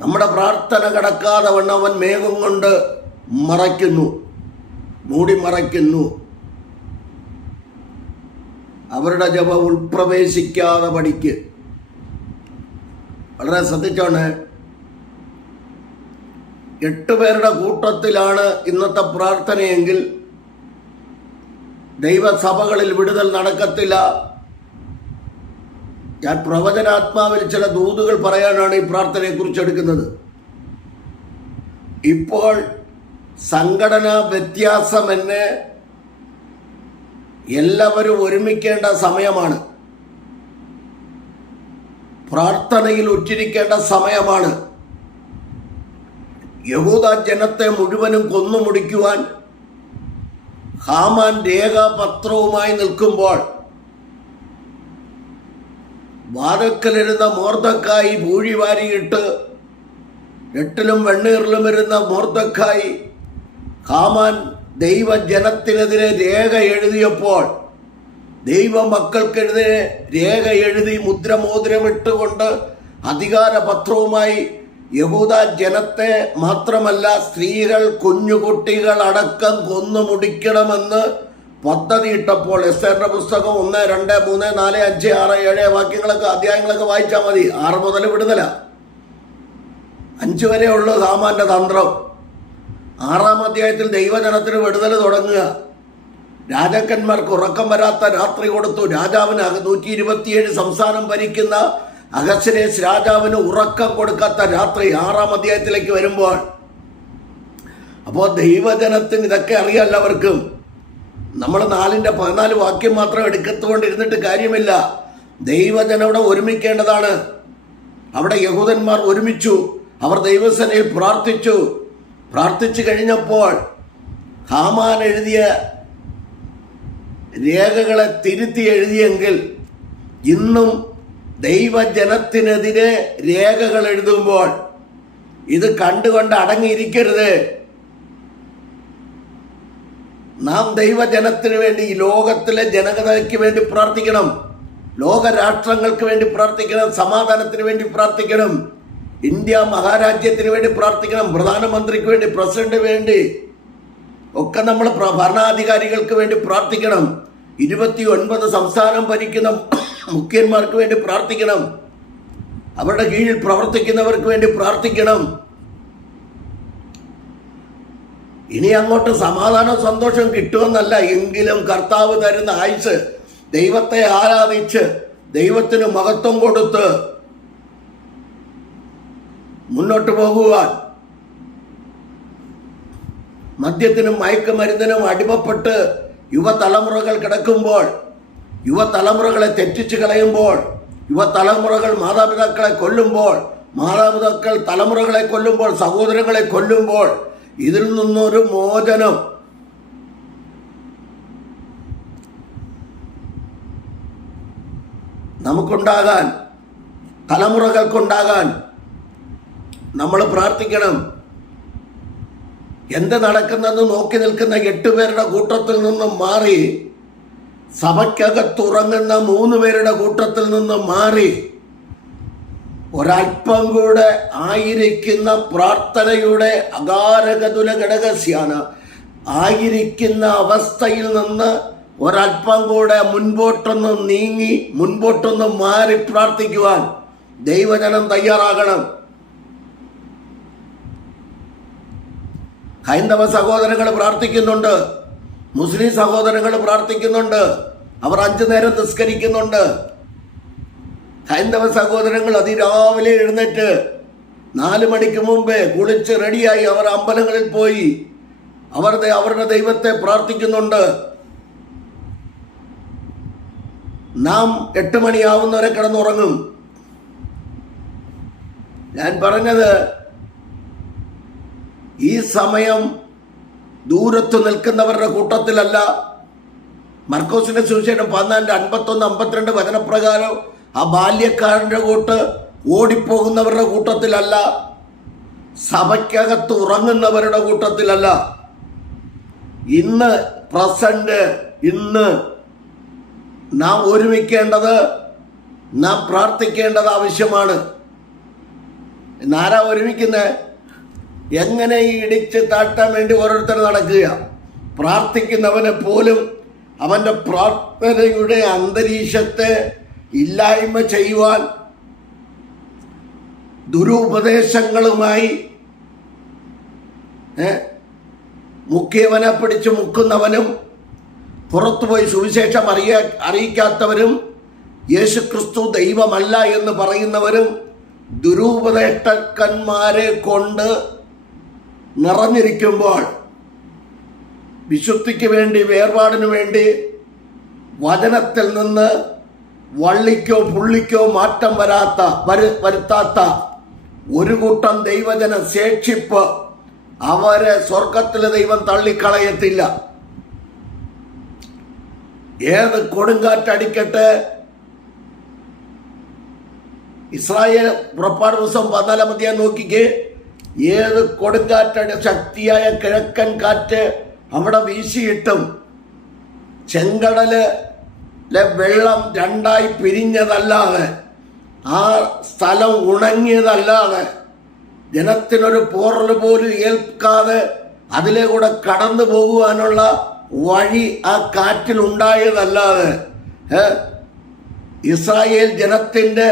നമ്മുടെ പ്രാർത്ഥന കടക്കാതെ വണ്ണം അവൻ മേഘം കൊണ്ട് മറയ്ക്കുന്നു, മൂടി മറയ്ക്കുന്നു. അവരുടെ ജപം ഉൾപ്രവേശിക്കാതെ പഠിക്ക്. വളരെ ശ്രദ്ധിച്ചോണ്. 8 പേരുടെ കൂട്ടത്തിലാണ് ഇന്നത്തെ പ്രാർത്ഥനയെങ്കിൽ ദൈവസഭകളിൽ വിടുതൽ നടക്കത്തില്ല. ഞാൻ പ്രവചനാത്മാവിൽ ചില ദൂതുകൾ പറയാനാണ് ഈ പ്രാർത്ഥനയെക്കുറിച്ച് എടുക്കുന്നത്. ഇപ്പോൾ സംഘടനാ വ്യത്യാസമെന്ന് എല്ലാവരും ഒരുമിക്കേണ്ട സമയമാണ്. പ്രാർത്ഥനയിൽ ഉറ്റിരിക്കേണ്ട സമയമാണ്. യഹൂദ ജനത്തെ മുഴുവനും കൊന്നുമുടിക്കുവാൻ ഹാമാൻ രേഖാപത്രവുമായി നിൽക്കുമ്പോൾ വാതിൽക്കലിരുന്ന മൊർദെഖായി പൂഴി വാരിയിട്ട് എട്ടിലും വെണ്ണീറിലും ഇരുന്ന മൊർദെഖായി ഹാമാൻ ദൈവജനത്തിനെതിരെ രേഖ എഴുതിയപ്പോൾ, ദൈവമക്കൾക്കെതിരെ രേഖ എഴുതി മുദ്രമോതിരമിട്ടുകൊണ്ട് അധികാരപത്രവുമായി യഹൂദ ജനത്തെ മാത്രമല്ല സ്ത്രീകൾ കുഞ്ഞുകുട്ടികൾ അടക്കം കൊന്നു മുടിക്കണമെന്ന് പദ്ധതിയിട്ടപ്പോൾ, എസ്തേറിന്റെ പുസ്തകം 1, 2, 3, 4, 5, 6, 7 വാക്യങ്ങളൊക്കെ അധ്യായങ്ങളൊക്കെ വായിച്ചാൽ മതി. 6 മുതൽ വിടുതല, 5 വരെ ഉള്ളു ഹാമാന്റെ തന്ത്രം. 6-ാം അധ്യായത്തിൽ ദൈവജനത്തിന് വിടുതൽ തുടങ്ങുക. രാജാക്കന്മാർക്ക് ഉറക്കം വരാത്ത രാത്രി കൊടുത്തു. രാജാവിന് 127 സംസ്ഥാനം ഭരിക്കുന്ന അഹസ്വേരോസ് രാജാവിന് ഉറക്കം കൊടുക്കാത്ത രാത്രി 6-ാം അധ്യായത്തിലേക്ക് വരുമ്പോൾ, അപ്പോൾ ദൈവജനത്തിന് ഇതൊക്കെ അറിയാം എല്ലാവർക്കും. നമ്മൾ 4-14 വാക്യം മാത്രം എടുക്കത്തുകൊണ്ടിരുന്നിട്ട് കാര്യമില്ല. ദൈവജനം അവിടെ ഒരുമിക്കേണ്ടതാണ്. അവിടെ യഹൂദന്മാർ ഒരുമിച്ചു. അവർ ദൈവസേനയിൽ പ്രാർത്ഥിച്ചു. പ്രാർത്ഥിച്ചു കഴിഞ്ഞപ്പോൾ ഹാമാൻ എഴുതിയ രേഖകളെ തിരുത്തി എഴുതിയെങ്കിൽ ഇന്നും ദൈവജനത്തിനെതിരെ രേഖകൾ എഴുതുമ്പോൾ ഇത് കണ്ടുകൊണ്ട് അടങ്ങിയിരിക്കരുത്. നാം ദൈവജനത്തിന് വേണ്ടി, ഈ ലോകത്തിലെ ജനതയ്ക്ക് വേണ്ടി പ്രാർത്ഥിക്കണം. ലോകരാഷ്ട്രങ്ങൾക്ക് വേണ്ടി പ്രാർത്ഥിക്കണം. സമാധാനത്തിന് വേണ്ടി പ്രാർത്ഥിക്കണം. ഇന്ത്യ മഹാരാജ്യത്തിന് വേണ്ടി പ്രാർത്ഥിക്കണം. പ്രധാനമന്ത്രിക്ക് വേണ്ടി, പ്രസിഡന്റ് വേണ്ടി ഒക്കെ നമ്മൾ ഭരണാധികാരികൾക്ക് വേണ്ടി പ്രാർത്ഥിക്കണം. 29 സംസ്ഥാനം ഭരിക്കുന്ന മുഖ്യന്മാർക്ക് വേണ്ടി പ്രാർത്ഥിക്കണം. അവരുടെ കീഴിൽ പ്രവർത്തിക്കുന്നവർക്ക് വേണ്ടി പ്രാർത്ഥിക്കണം. ഇനി അങ്ങോട്ട് സമാധാനം സന്തോഷം കിട്ടുമെന്നല്ല, എങ്കിലും കർത്താവ് തരുന്ന ആയുസ് ദൈവത്തെ ആരാധിച്ച് ദൈവത്തിന് മഹത്വം കൊടുത്ത് മുന്നോട്ട് പോകുവാൻ, മദ്യത്തിനും മയക്കുമരുന്നിനും അടിമപ്പെട്ട് യുവതലമുറകൾ കിടക്കുമ്പോൾ, യുവതലമുറകളെ തെറ്റിച്ച് കളയുമ്പോൾ, യുവതലമുറകൾ മാതാപിതാക്കളെ കൊല്ലുമ്പോൾ, മാതാപിതാക്കൾ തലമുറകളെ കൊല്ലുമ്പോൾ, സഹോദരങ്ങളെ കൊല്ലുമ്പോൾ, ഇതിൽ നിന്നൊരു മോചനം നമുക്കുണ്ടാകാൻ, തലമുറകൾക്കുണ്ടാകാൻ നമ്മൾ പ്രാർത്ഥിക്കണം. എന്ത് നടക്കുന്നെന്ന് നോക്കി നിൽക്കുന്ന 8 പേരുടെ കൂട്ടത്തിൽ നിന്നും മാറി, സഭയ്ക്കകത്തുറങ്ങുന്ന 3 പേരുടെ കൂട്ടത്തിൽ നിന്നും മാറി, ഒരൽപ്പം കൂടെ ആയിരിക്കുന്ന പ്രാർത്ഥനയുടെ അകാരകതുല ഘടകസ്യാണ് ആയിരിക്കുന്ന അവസ്ഥയിൽ നിന്ന് ഒരൽപ്പം കൂടെ മുൻപോട്ടൊന്ന് നീങ്ങി, മുൻപോട്ടൊന്ന് മാറി പ്രാർത്ഥിക്കുവാൻ ദൈവജനം തയ്യാറാകണം. ഹൈന്ദവ സഹോദരങ്ങൾ പ്രാർത്ഥിക്കുന്നുണ്ട്, മുസ്ലിം സഹോദരങ്ങൾ പ്രാർത്ഥിക്കുന്നുണ്ട്, അവർ 5 നേരം നിസ്കരിക്കുന്നുണ്ട്. ഹൈന്ദവ സഹോദരങ്ങൾ അതിരാവിലെ എഴുന്നേറ്റ് 4 മണിക്ക് മുമ്പേ കുളിച്ച് റെഡിയായി അവർ അമ്പലങ്ങളിൽ പോയി അവരുടെ ദൈവത്തെ പ്രാർത്ഥിക്കുന്നുണ്ട്. നാം 8 മണിയാവുന്നവരെ കിടന്നുറങ്ങും. ഞാൻ പറഞ്ഞത്, ഈ സമയം ദൂരത്ത് നിൽക്കുന്നവരുടെ കൂട്ടത്തിലല്ല. മർക്കോസിന്റെ സുവിശേഷം 14:51-52 വചനപ്രകാരം ആ ബാല്യക്കാരൻ്റെ കൂട്ട് ഓടിപ്പോകുന്നവരുടെ കൂട്ടത്തിലല്ല, സഭയ്ക്കകത്ത് ഉറങ്ങുന്നവരുടെ കൂട്ടത്തിലല്ല. ഇന്ന് പ്രസന്റ്, ഇന്ന് നാം ഒരുമിക്കേണ്ടത്, നാം പ്രാർത്ഥിക്കേണ്ടത് ആവശ്യമാണ്. ഇന്നാരാ ഒരുമിക്കുന്നത്? എങ്ങനെ ഈ ഇടിച്ച് താട്ടാൻ വേണ്ടി ഓരോരുത്തർ നടക്കുക? പ്രാർത്ഥിക്കുന്നവനെ പോലും അവൻ്റെ പ്രാർത്ഥനയുടെ അന്തരീക്ഷത്തെ ഇല്ലായ്മ ചെയ്യുവാൻ ദുരുപദേശങ്ങളുമായി മുക്കിയവനെ പിടിച്ച് മുക്കുന്നവനും പുറത്തുപോയി സുവിശേഷം അറിയിക്കാത്തവരും യേശുക്രിസ്തു ദൈവമല്ല എന്ന് പറയുന്നവരും ദുരുപദേഷ്ടന്മാരെ കൊണ്ട് നിറഞ്ഞിരിക്കുമ്പോൾ വിശുദ്ധിക്ക് വേണ്ടി, വേർപാടിനു വേണ്ടി വചനത്തിൽ നിന്ന് വള്ളിക്കോ പുള്ളിക്കോ മാറ്റം വരുത്താത്ത ഒരു കൂട്ടം ദൈവജന ശേഷിപ്പ് അവരെ സ്വർഗത്തിലെ ദൈവം തള്ളിക്കളയത്തില്ല. ഏത് കൊടുങ്കാറ്റടിക്കട്ടെ, ഇസ്രായേൽ പുറപ്പാട് ദിവസം 14 അധ്യായം നോക്കിക്കേ, ഏത് കൊടുങ്കാറ്റടി ശക്തിയായ കിഴക്കൻ കാറ്റ് അവിടെ വീശിയിട്ടും ചെങ്കടലിലെ വെള്ളം രണ്ടായി പിരിഞ്ഞതല്ലാതെ, ആ സ്ഥലം ഉണങ്ങിയതല്ലാതെ, ജനത്തിനൊരു പോറൽ പോലും ഏൽക്കാതെ അതിലെ കൂടെ കടന്നു പോകുവാനുള്ള വഴി ആ കാറ്റിലുണ്ടായതല്ലാതെ, ഇസ്രായേൽ ജനത്തിൻ്റെ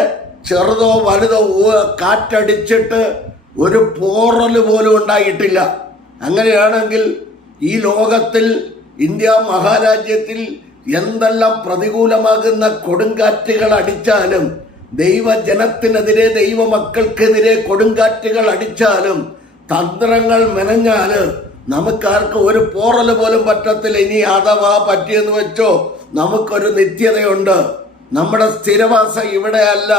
ചെറുതോ വലുതോ കാറ്റടിച്ചിട്ട് ഒരു പോറൽ പോലും ഉണ്ടായിട്ടില്ല. അങ്ങനെയാണെങ്കിൽ ഈ ലോകത്തിൽ, ഇന്ത്യ മഹാരാജ്യത്തിൽ എന്തെല്ലാം പ്രതികൂലമാകുന്ന കൊടുങ്കാറ്റുകൾ അടിച്ചാലും, ദൈവജനത്തിനെതിരെ, ദൈവമക്കൾക്കെതിരെ കൊടുങ്കാറ്റുകൾ അടിച്ചാലും, തന്ത്രങ്ങൾ മെനഞ്ഞാൽ നമുക്കാർക്കും ഒരു പോറൽ പോലും പറ്റത്തില്ല. ഇനി അഥവാ പറ്റിയെന്ന് വെച്ചോ, നമുക്കൊരു നിത്യതയുണ്ട്. നമ്മുടെ സ്ഥിരവാസം ഇവിടെയല്ല,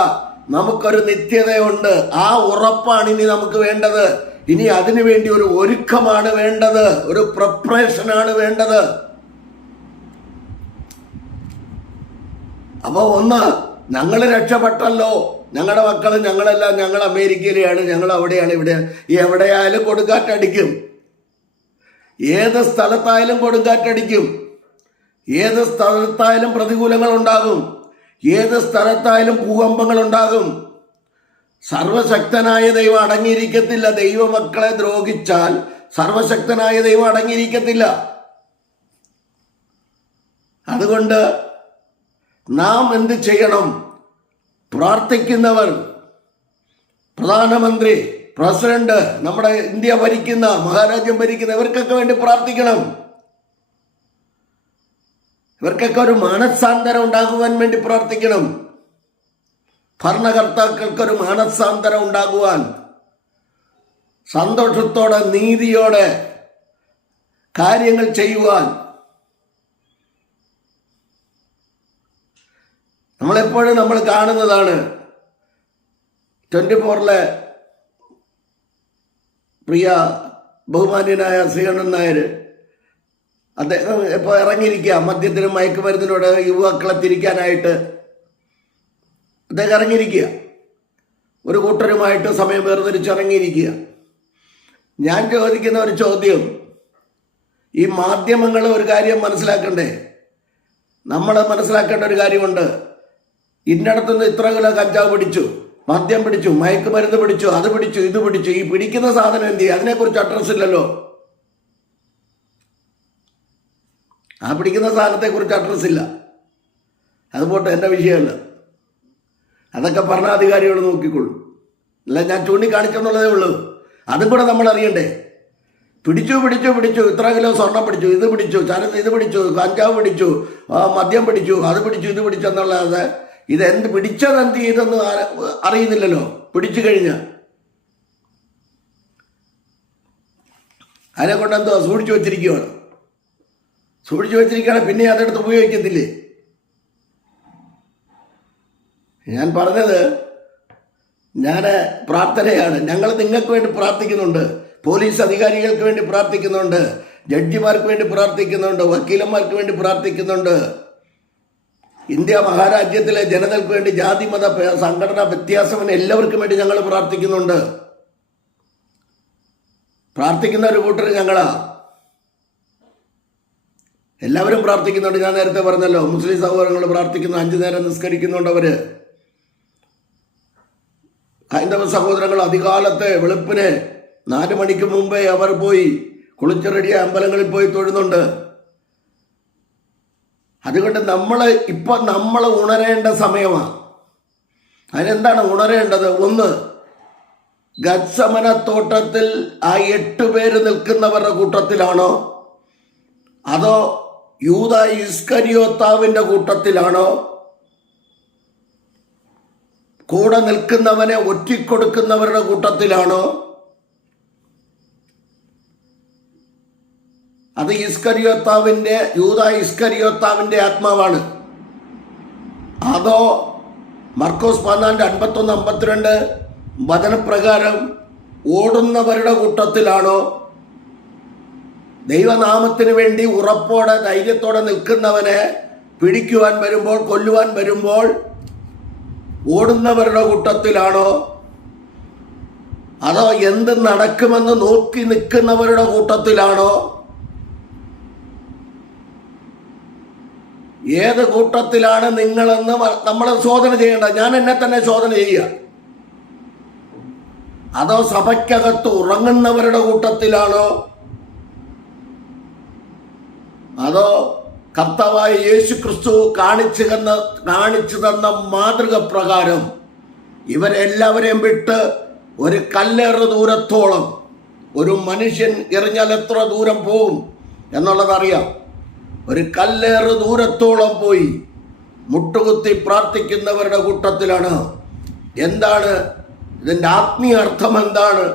നമുക്കൊരു നിത്യതയുണ്ട്. ആ ഉറപ്പാണ് ഇനി നമുക്ക് വേണ്ടത്. ഇനി അതിനു വേണ്ടി ഒരു ഒരുക്കമാണ് വേണ്ടത്, ഒരു പ്രിപ്പറേഷനാണ് വേണ്ടത്. അപ്പോൾ ഒന്ന്, ഞങ്ങൾ രക്ഷപ്പെട്ടല്ലോ, ഞങ്ങളുടെ മക്കൾ, ഞങ്ങളെല്ലാം, ഞങ്ങൾ അമേരിക്കയിലെയാണ്, ഞങ്ങൾ അവിടെയാണ്, ഇവിടെ എവിടെയായാലും കൊടുങ്കാറ്റടിക്കും. ഏത് സ്ഥലത്തായാലും കൊടുങ്കാറ്റടിക്കും. ഏത് സ്ഥലത്തായാലും പ്രതികൂലങ്ങൾ ഉണ്ടാകും. ഏത് സ്ഥലത്തായാലും ഭൂകമ്പങ്ങൾ ഉണ്ടാകും. സർവശക്തനായ ദൈവം അടങ്ങിയിരിക്കത്തില്ല. ദൈവമക്കളെ ദ്രോഹിച്ചാൽ സർവശക്തനായ ദൈവം അടങ്ങിയിരിക്കത്തില്ല. അതുകൊണ്ട് നാം എന്ത് ചെയ്യണം? പ്രാർത്ഥിക്കുന്നവർ, പ്രധാനമന്ത്രി, പ്രസിഡന്റ്, നമ്മുടെ ഇന്ത്യ ഭരിക്കുന്ന, മഹാരാജ്യം ഭരിക്കുന്ന ഇവർക്കൊക്കെ വേണ്ടി പ്രാർത്ഥിക്കണം. ഇവർക്കൊക്കെ ഒരു മാനസാന്തരം ഉണ്ടാകുവാൻ വേണ്ടി പ്രാർത്ഥിക്കണം. ഭരണകർത്താക്കൾക്കൊരു മാനസാന്തരം ഉണ്ടാകുവാൻ, സന്തോഷത്തോടെ, നീതിയോടെ കാര്യങ്ങൾ ചെയ്യുവാൻ. നമ്മളെപ്പോഴും നമ്മൾ കാണുന്നതാണ് 24-ലെ പ്രിയ ബഹുമാന്യനായ ശ്രീകണ്ഠൻ നായർ, അദ്ദേഹം ഇപ്പോൾ ഇറങ്ങിയിരിക്കുക മദ്യത്തിനും മയക്കുമരുന്നിനോട് യുവാക്കളെ തിരിക്കാനായിട്ട്. അദ്ദേഹം ഇറങ്ങിയിരിക്കുക, ഒരു കൂട്ടരുമായിട്ട് സമയം വേർതിരിച്ചിറങ്ങിയിരിക്കുക. ഞാൻ ചോദിക്കുന്ന ഒരു ചോദ്യം, ഈ മാധ്യമങ്ങൾ ഒരു കാര്യം മനസ്സിലാക്കണ്ടേ? നമ്മൾ മനസ്സിലാക്കേണ്ട ഒരു കാര്യമുണ്ട്. ഇന്നടത്തുനിന്ന് ഇത്ര കിലോ കഞ്ചാവ് പിടിച്ചു, മദ്യം പിടിച്ചു, മയക്കുമരുന്ന് പിടിച്ചു, അത് പിടിച്ചു, ഇത് പിടിച്ചു. ഈ പിടിക്കുന്ന സാധനം എന്ത് ചെയ്യും? അതിനെക്കുറിച്ച് അഡ്രസ് ഇല്ലല്ലോ. ആ പിടിക്കുന്ന സാധനത്തെക്കുറിച്ച് അഡ്രസ് ഇല്ല. അതുപോട്ടെ, എൻ്റെ വിഷയമല്ല. അതൊക്കെ ഭരണാധികാരികൾ നോക്കിക്കൊള്ളും. അല്ല, ഞാൻ ചൂണ്ടിക്കാണിച്ചെന്നുള്ളതേ ഉള്ളൂ. അതും കൂടെ നമ്മൾ അറിയണ്ടേ. പിടിച്ചു പിടിച്ചു പിടിച്ചു, ഇത്ര കിലോ സ്വർണം പിടിച്ചു, ഇത് പിടിച്ചു, ചരത്ത് ഇത് പിടിച്ചു, കഞ്ചാവ് പിടിച്ചു, മദ്യം പിടിച്ചു, അത് പിടിച്ചു, ഇത് പിടിച്ചു എന്നുള്ളത്, ഇതെന്ത് പിടിച്ചതെന്ത് ചെയ്തെന്ന് അറിയുന്നില്ലല്ലോ. പിടിച്ചു കഴിഞ്ഞാൽ അതിനെ കൊണ്ട് എന്തോ സൂക്ഷിച്ചു വെച്ചിരിക്കുകയാണ്. സൂക്ഷിച്ചു വെച്ചിരിക്കുകയാണ്, പിന്നെ അതെടുത്ത് ഉപയോഗിക്കത്തില്ലേ? ഞാൻ പറഞ്ഞത്, ഞാൻ പ്രാർത്ഥനയാണ്. ഞങ്ങൾ നിങ്ങൾക്ക് വേണ്ടി പ്രാർത്ഥിക്കുന്നുണ്ട്, പോലീസ് അധികാരികൾക്ക് വേണ്ടി പ്രാർത്ഥിക്കുന്നുണ്ട്, ജഡ്ജിമാർക്ക് വേണ്ടി പ്രാർത്ഥിക്കുന്നുണ്ട്, വക്കീലന്മാർക്ക് വേണ്ടി പ്രാർത്ഥിക്കുന്നുണ്ട്, ഇന്ത്യ മഹാരാജ്യത്തിലെ ജനതയ്ക്ക് വേണ്ടി, ജാതി മത സംഘടനാ വ്യത്യാസമിന് എല്ലാവർക്കും വേണ്ടി ഞങ്ങൾ പ്രാർത്ഥിക്കുന്നുണ്ട്. പ്രാർത്ഥിക്കുന്ന ഒരു കൂട്ടർ ഞങ്ങളാ. എല്ലാവരും പ്രാർത്ഥിക്കുന്നുണ്ട്. ഞാൻ നേരത്തെ പറഞ്ഞല്ലോ, മുസ്ലിം സഹോദരങ്ങൾ പ്രാർത്ഥിക്കുന്നു, 5 നേരം നിസ്കരിക്കുന്നുണ്ട്. അവര് ഹൈന്ദവ സഹോദരങ്ങൾ അധികാലത്തെ വെളുപ്പിന് 4 മണിക്ക് മുമ്പേ അവർ പോയി കുളിച്ച് റെഡിയ അമ്പലങ്ങളിൽ പോയി തൊഴുന്നുണ്ട്. അതുകൊണ്ട് നമ്മൾ ഉണരേണ്ട സമയമാണ്. അതിനെന്താണ് ഉണരേണ്ടത്? ഒന്ന്, ഗത്സമന തോട്ടത്തിൽ ആ 8 പേര് നിൽക്കുന്നവരുടെ കൂട്ടത്തിലാണോ, അതോ യൂദാ ഇസ്കരിയോത്താവിൻ്റെ കൂട്ടത്തിലാണോ, കൂടെ നിൽക്കുന്നവനെ ഒറ്റിക്കൊടുക്കുന്നവരുടെ കൂട്ടത്തിലാണോ? അത് യൂദാ ഇസ്കരിയോത്താവിന്റെ ആത്മാവാണ്. അതോ മർക്കോസ് 14:51-52 വചനപ്രകാരം ഓടുന്നവരുടെ കൂട്ടത്തിലാണോ? ദൈവനാമത്തിന് വേണ്ടി ഉറപ്പോടെ ധൈര്യത്തോടെ നിൽക്കുന്നവനെ പിടിക്കുവാൻ വരുമ്പോൾ, കൊല്ലുവാൻ വരുമ്പോൾ ഓടുന്നവരുടെ കൂട്ടത്തിലാണോ? അതോ എന്ത് നടക്കുമെന്ന് നോക്കി നിൽക്കുന്നവരുടെ കൂട്ടത്തിലാണോ? ഏത് കൂട്ടത്തിലാണ് നിങ്ങളെന്ന് നമ്മൾ ശോധന ചെയ്യേണ്ട. ഞാൻ എന്നെ തന്നെ ശോധന ചെയ്യുക. അതോ സഭയ്ക്കകത്ത് ഉറങ്ങുന്നവരുടെ കൂട്ടത്തിലാണോ? അതോ കർത്താവായ യേശു ക്രിസ്തു കാണിച്ചു തന്ന മാതൃക പ്രകാരം ഇവരെല്ലാവരെയും വിട്ട് ഒരു കല്ലേറ് ദൂരത്തോളം ഒരു മനുഷ്യൻ എറിഞ്ഞാൽ എത്ര ദൂരം പോകും എന്നുള്ളതറിയാം. ഒരു കല്ലേറ് ദൂരത്തോളം പോയി മുട്ടുകുത്തി പ്രാർത്ഥിക്കുന്നവരുടെ കൂട്ടത്തിലാണ്. എന്താണ് ഇതിൻ്റെ ആത്മീയ അർത്ഥം? എന്താണ്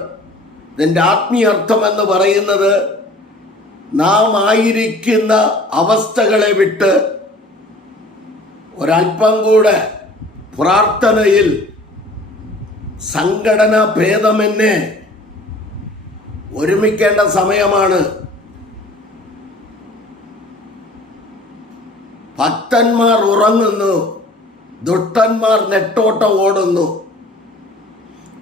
ഇതിൻ്റെ ആത്മീയ അർത്ഥം എന്ന് പറയുന്നത്? നാം ആയിരിക്കുന്ന അവസ്ഥകളെ വിട്ട് ഒരല്പം കൂടെ പ്രാർത്ഥനയിൽ സംഘടന ഭേദമെന്നെ ഒരുമിക്കേണ്ട സമയമാണ്. ഭക്തന്മാർ ഉറങ്ങുന്നു, ദുഷ്ടന്മാർ നെട്ടോട്ടം ഓടുന്നു.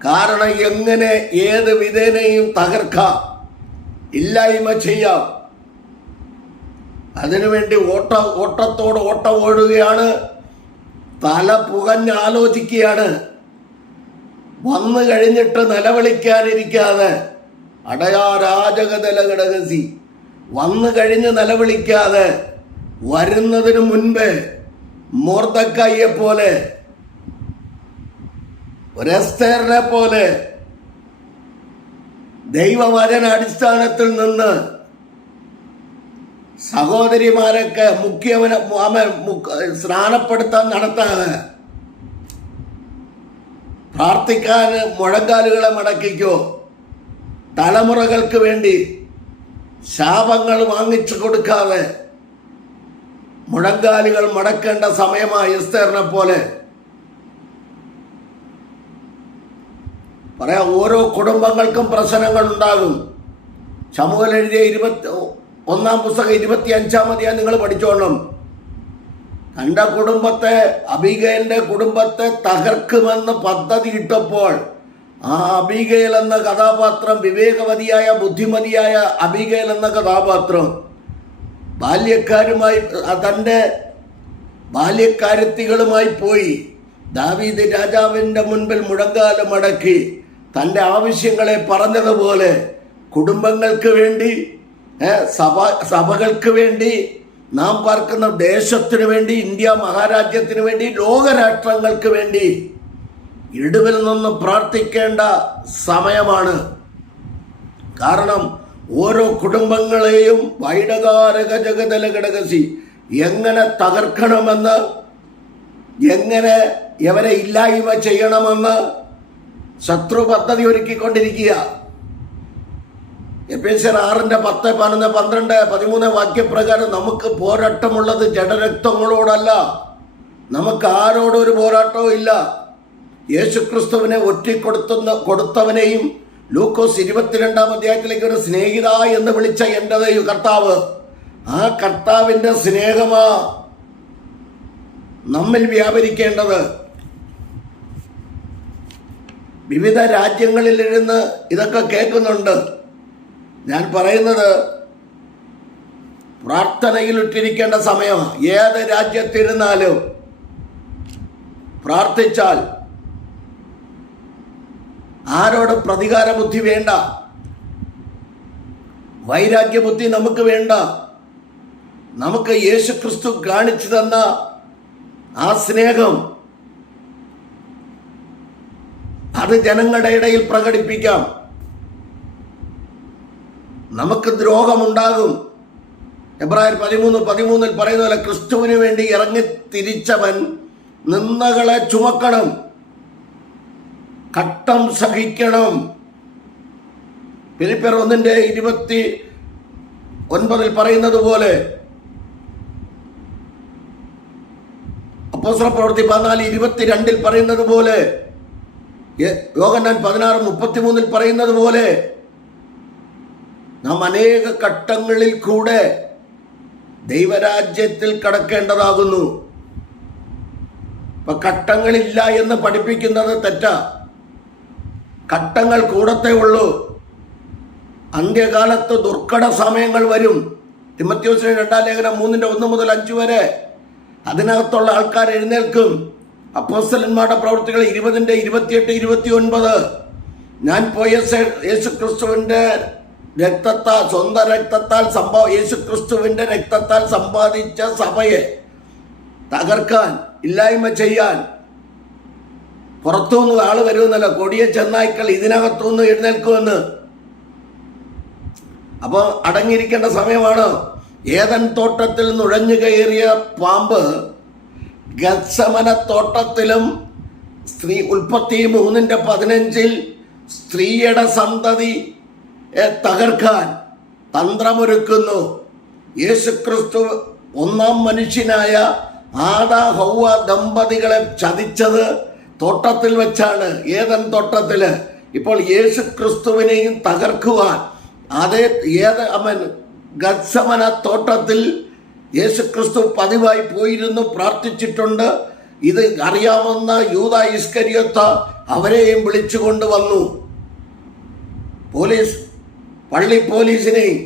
കാരണം എങ്ങനെ ഏത് വിധേനയും തകർക്കാം, ഇല്ലായ്മ ചെയ്യാം. അതിനുവേണ്ടി ഓട്ടത്തോട് ഓട്ടം ഓടുകയാണ്. തല പുകഞ്ഞ് ആലോചിക്കുകയാണ്. വന്നു കഴിഞ്ഞിട്ട് നിലവിളിക്കാനിരിക്കാതെ അടയാരാജകതലഘടകസി വന്നു കഴിഞ്ഞ് നിലവിളിക്കാതെ വരുന്നതിന് മുൻപേ മൊർദെഖായിയെ പോലെ, ഒരു എസ്തേറിനെ പോലെ ദൈവവചന അടിസ്ഥാനത്തിൽ നിന്ന് സഹോദരിമാരൊക്കെ സ്നാനപ്പെടുത്താൻ നടത്താതെ പ്രാർത്ഥിക്കാൻ മുഴങ്കാലുകളെ മടക്കിക്കോ. തലമുറകൾക്ക് വേണ്ടി ശാപങ്ങൾ വാങ്ങിച്ചു കൊടുക്കാതെ മുഴങ്കാലുകൾ മടക്കേണ്ട സമയമായി എസ്തേറിനെ പോലെ. പറയാം, ഓരോ കുടുംബങ്ങൾക്കും പ്രശ്നങ്ങൾ ഉണ്ടാകും. ശമൂവേൽ എഴുതിയ 21-ാം പുസ്തകം 25-ാം അധ്യായം നിങ്ങൾ പഠിച്ചോണം. തൻ്റെ കുടുംബത്തെ, അബീഗയിലിന്റെ കുടുംബത്തെ തകർക്കുമെന്ന് പദ്ധതി ഇട്ടപ്പോൾ ആ അബീഗയിൽ എന്ന കഥാപാത്രം, വിവേകവതിയായ ബുദ്ധിമതിയായ അബീഗയിൽ എന്ന കഥാപാത്രം തൻ്റെ ബാല്യക്കാരത്തികളുമായി പോയി ദാവീദ് രാജാവിൻ്റെ മുൻപിൽ മുഴങ്കാല് മടക്കി തൻ്റെ ആവശ്യങ്ങളെ പറഞ്ഞതുപോലെ കുടുംബങ്ങൾക്ക് വേണ്ടി, സഭകൾക്ക് വേണ്ടി, നാം പാർക്കുന്ന ദേശത്തിന് വേണ്ടി, ഇന്ത്യ മഹാരാജ്യത്തിന് വേണ്ടി, ലോകരാഷ്ട്രങ്ങൾക്ക് വേണ്ടി ഇടുവിൽ നിന്ന് പ്രാർത്ഥിക്കേണ്ട സമയമാണ്. കാരണം ഓരോ കുടുംബങ്ങളെയും വൈഡകാരക ജഗതലഘടകസി എങ്ങനെ തകർക്കണമെന്ന്, എങ്ങനെ എവരെ ഇല്ലായ്മ ചെയ്യണമെന്ന് ശത്രു പദ്ധതി ഒരുക്കിക്കൊണ്ടിരിക്കുക. എഫേസ്യർ 6:10, 11, 12, 13 വാക്യപ്രകാരം നമുക്ക് പോരാട്ടമുള്ളത് ജഡരക്തങ്ങളോടല്ല. നമുക്ക് ആരോടൊരു പോരാട്ടവും ഇല്ല. യേശുക്രിസ്തുവിനെ കൊടുത്തവനെയും ലൂക്കോസ് 22-ാം അധ്യായത്തിലേക്ക് ഒരു സ്നേഹിത എന്ന് വിളിച്ച എൻ്റെ കർത്താവ്, ആ കർത്താവിൻ്റെ സ്നേഹമാ നമ്മിൽ വ്യാപരിക്കേണ്ടത്. വിവിധ രാജ്യങ്ങളിലിരുന്ന് ഇതൊക്കെ കേൾക്കുന്നുണ്ട്. ഞാൻ പറയുന്നത് പ്രാർത്ഥനയിൽ ഇട്ടിരിക്കേണ്ട സമയമാണ്. ഏത് രാജ്യത്തിരുന്നാലും പ്രാർത്ഥിച്ചാൽ ആരോടും പ്രതികാര ബുദ്ധി വേണ്ട, വൈരാഗ്യ ബുദ്ധി നമുക്ക് വേണ്ട. നമുക്ക് യേശുക്രിസ്തു കാണിച്ചു തന്ന ആ സ്നേഹം അത് ജനങ്ങളുടെ ഇടയിൽ പ്രകടിപ്പിക്കാം. നമുക്ക് ദ്രോഹമുണ്ടാകും. എബ്രായർ 13:13 പറയുന്ന പോലെ ക്രിസ്തുവിന് വേണ്ടി ഇറങ്ങി തിരിച്ചവൻ നിന്ദകളെ ചുമക്കണം. കട്ടം സഹിക്കണം. ഫിലിപ്പിയർ 1:29 പറയുന്നത് പോലെ, അപ്പോസ്തല പ്രവൃത്തി 14:22 പറയുന്നത് പോലെ, യോഹന്നാൻ 16:33 പറയുന്നത് പോലെ, നാം അനേക ഘട്ടങ്ങളിൽ കൂടെ ദൈവരാജ്യത്തിൽ കടക്കേണ്ടതാകുന്നു. ഇപ്പൊ ഘട്ടങ്ങളില്ല എന്ന് പഠിപ്പിക്കുന്നത് തെറ്റാ. ഘട്ടങ്ങൾ കൂടത്തേ ഉള്ളൂ. അന്ത്യകാലത്ത് ദുർഘട സമയങ്ങൾ വരും. തിമോഥെയോസിന്റെ 2 ലേഖനം 3:1-5 വരെ അതിനകത്തുള്ള ആൾക്കാർ എഴുന്നേൽക്കും. അപ്പോസ്തലന്മാരുടെ പ്രവൃത്തികൾ 20:28-29 ഞാൻ പോയ യേശുക്രിസ്തുവിന്റെ രക്തത്താൽ, സ്വന്തം രക്തത്താൽ യേശുക്രിസ്തുവിന്റെ രക്തത്താൽ സമ്പാദിച്ച സഭയെ തകർക്കാൻ, ഇല്ലായ്മ ചെയ്യാൻ പുറത്തുനിന്ന് ആള് വരുമെന്നല്ല, കൊടിയ ചെന്നായ്ക്കൾ ഇതിനകത്തുനിന്ന് എഴുന്നേൽക്കുമെന്ന്. അപ്പോൾ അടങ്ങിയിരിക്കേണ്ട സമയമാണ്. ഏദൻ തോട്ടത്തിൽ നുഴഞ്ഞു കയറിയ പാമ്പ് ഗത്സമന തോട്ടത്തിലും ഉൽപ്പത്തി 3:15 സ്ത്രീയുടെ സന്തതി തകർക്കാൻ തന്ത്രമൊരുക്കുന്നു. യേശുക്രിസ്തു ഒന്നാം മനുഷ്യനായ ഹൗവ ദമ്പതികളെ ചതിച്ചത് തോട്ടത്തിൽ വെച്ചാണ്, ഏദൻ തോട്ടത്തില്. ഇപ്പോൾ യേശുക്രിസ്തുവിനെയും തകർക്കുവാൻ ഗത്സമന തോട്ടത്തിൽ യേശുക്രിസ്തു പതിവായി പോയിരുന്നു പ്രാർത്ഥിച്ചിട്ടുണ്ട്. ഇത് അറിയാവുന്ന യൂദാ ഇസ്കരിയോത്ത അവരെയും വിളിച്ചുകൊണ്ട് വന്നു. പള്ളി പോലീസിനെയും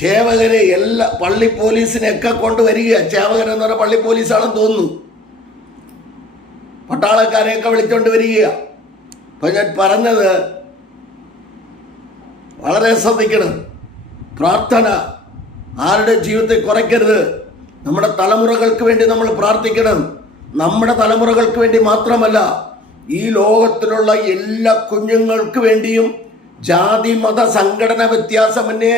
ചേവകരെ പള്ളി പോലീസിനെയൊക്കെ കൊണ്ടുവരിക. ചേവകൻ എന്ന് പറഞ്ഞാൽ പള്ളി പോലീസാണെന്ന് തോന്നുന്നു. പട്ടാളക്കാരെയൊക്കെ വിളിച്ചോണ്ട് വരിക. അപ്പൊ ഞാൻ പറഞ്ഞത് വളരെ ശ്രദ്ധിക്കണം. പ്രാർത്ഥന ആരുടെ ജീവിതത്തെ കുറയ്ക്കരുത്. നമ്മുടെ തലമുറകൾക്ക് വേണ്ടി നമ്മൾ പ്രാർത്ഥിക്കണം. നമ്മുടെ തലമുറകൾക്ക് വേണ്ടി മാത്രമല്ല, ഈ ലോകത്തിലുള്ള എല്ലാ കുഞ്ഞുങ്ങൾക്ക് വേണ്ടിയും, ജാതി മത സംഘടന വ്യത്യാസമന്യേ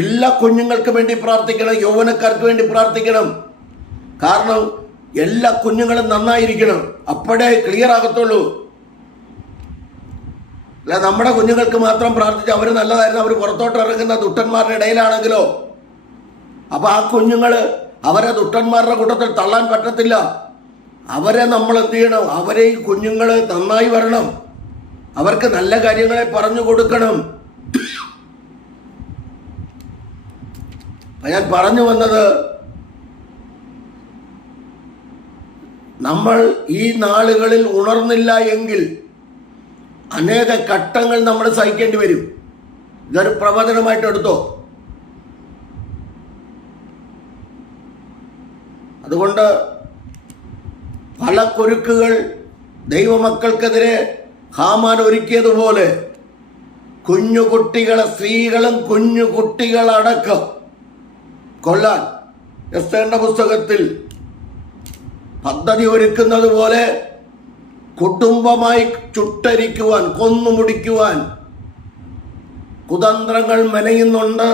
എല്ലാ കുഞ്ഞുങ്ങൾക്ക് വേണ്ടി പ്രാർത്ഥിക്കണം. യൗവനക്കാർക്ക് വേണ്ടി പ്രാർത്ഥിക്കണം. കാരണം എല്ലാ കുഞ്ഞുങ്ങളും നന്നായിരിക്കണം. അപ്പോഴേ ക്ലിയർ ആകത്തുള്ളൂ. അല്ല നമ്മുടെ കുഞ്ഞുങ്ങൾക്ക് മാത്രം പ്രാർത്ഥിച്ച് അവർ നല്ലതായിരുന്നു, അവർ പുറത്തോട്ട് ഇറങ്ങുന്ന ദുഷ്ടന്മാരുടെ ഇടയിലാണെങ്കിലോ, അപ്പൊ ആ കുഞ്ഞുങ്ങള് അവരെ ദുഷ്ടന്മാരുടെ കൂട്ടത്തിൽ തള്ളാൻ പറ്റത്തില്ല. അവരെ നമ്മൾ എന്ത് ചെയ്യണം? അവരെ ഈ കുഞ്ഞുങ്ങള് നന്നായി വരണം. അവർക്ക് നല്ല കാര്യങ്ങളെ പറഞ്ഞു കൊടുക്കണം. ഞാൻ പറഞ്ഞു വന്നത്, നമ്മൾ ഈ നാളുകളിൽ ഉണർന്നില്ല എങ്കിൽ അനേക ഘട്ടങ്ങൾ നമ്മൾ സഹിക്കേണ്ടി വരും. ഇതൊരു പ്രവചനമായിട്ട് എടുത്തോ. അതുകൊണ്ട് പല കുരുക്കുകൾ ദൈവമക്കൾക്കെതിരെ ഹാമാൻ ഒരുക്കിയതുപോലെ കുഞ്ഞുകുട്ടികളെ, സ്ത്രീകളും കുഞ്ഞുകുട്ടികളടക്കം കൊല്ലാൻ എസ്തേറിന്റെ പുസ്തകത്തിൽ പദ്ധതി ഒരുക്കുന്നത് പോലെ കുടുംബമായി ചുട്ടരിക്കുവാൻ, കൊന്നുമുടിക്കുവാൻ കുതന്ത്രങ്ങൾ മെനയുന്നുണ്ട്.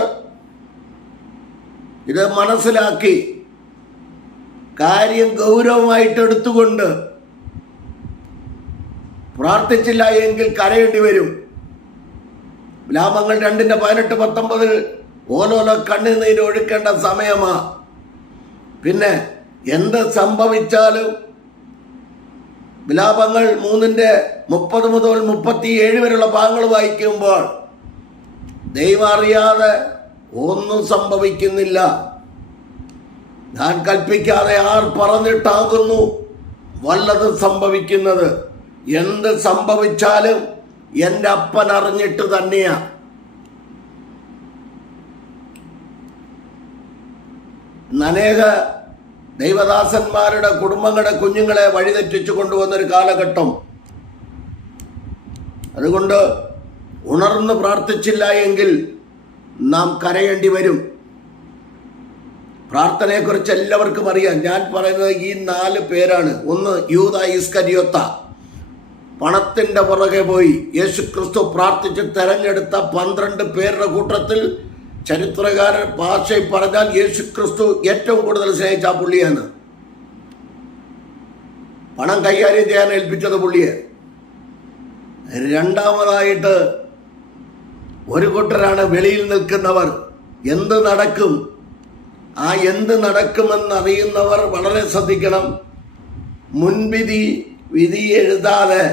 ഇത് മനസ്സിലാക്കി കാര്യം ഗൗരവമായിട്ട് എടുത്തുകൊണ്ട് പ്രാർത്ഥിച്ചില്ല എങ്കിൽ കരയേണ്ടി വരും. ലാഭങ്ങൾ 2:18-19 ഓരോരോ കണ്ണുനീര് ഒഴുക്കേണ്ട സമയമാ. പിന്നെ എന്ത് സംഭവിച്ചാലും വിലാപങ്ങൾ 3:30 മുതൽ 37 വരെയുള്ള ഭാഗങ്ങൾ വായിക്കുമ്പോൾ ദൈവം അറിയാതെ ഒന്നും സംഭവിക്കുന്നില്ല. ഞാൻ കൽപ്പിക്കാതെ ആർ പറഞ്ഞിട്ടാകുന്നു വല്ലതും സംഭവിക്കുന്നത്. എന്ത് സംഭവിച്ചാലും എൻ്റെ അപ്പൻ അറിഞ്ഞിട്ട് തന്നെയാ. അനേക ദൈവദാസന്മാരുടെ കുടുംബങ്ങളുടെ കുഞ്ഞുങ്ങളെ വഴിതെറ്റിച്ചു കൊണ്ടുവന്നൊരു കാലഘട്ടം. അതുകൊണ്ട് ഉണർന്ന് പ്രാർത്ഥിച്ചില്ല എങ്കിൽ നാം കരയേണ്ടി വരും. പ്രാർത്ഥനയെക്കുറിച്ച് എല്ലാവർക്കും അറിയാം. ഞാൻ പറയുന്നത് ഈ 4 പേരാണ്. ഒന്ന്, യൂദാ ഇസ്കരിയോത്ത. പണത്തിൻ്റെ പുറകെ പോയി യേശുക്രിസ്തു പ്രാർത്ഥിച്ച് തെരഞ്ഞെടുത്ത 12 പേരുടെ കൂട്ടത്തിൽ ചരിത്രകാരൻ ഭാഷയിൽ പറഞ്ഞാൽ യേശുക്രിസ്തു ഏറ്റവും കൂടുതൽ സ്നേഹിച്ച ആ പുള്ളിയാണ്. പണം കൈകാര്യം ചെയ്യാൻ ഏൽപ്പിച്ചത് പുള്ളിയെ. രണ്ടാമതായിട്ട് ഒരു കൂട്ടരാണ് വെളിയിൽ നിൽക്കുന്നവർ. എന്ത് നടക്കും, ആ എന്ത് നടക്കുമെന്നറിയുന്നവർ വളരെ ശ്രദ്ധിക്കണം. വിധി എഴുതാതെ,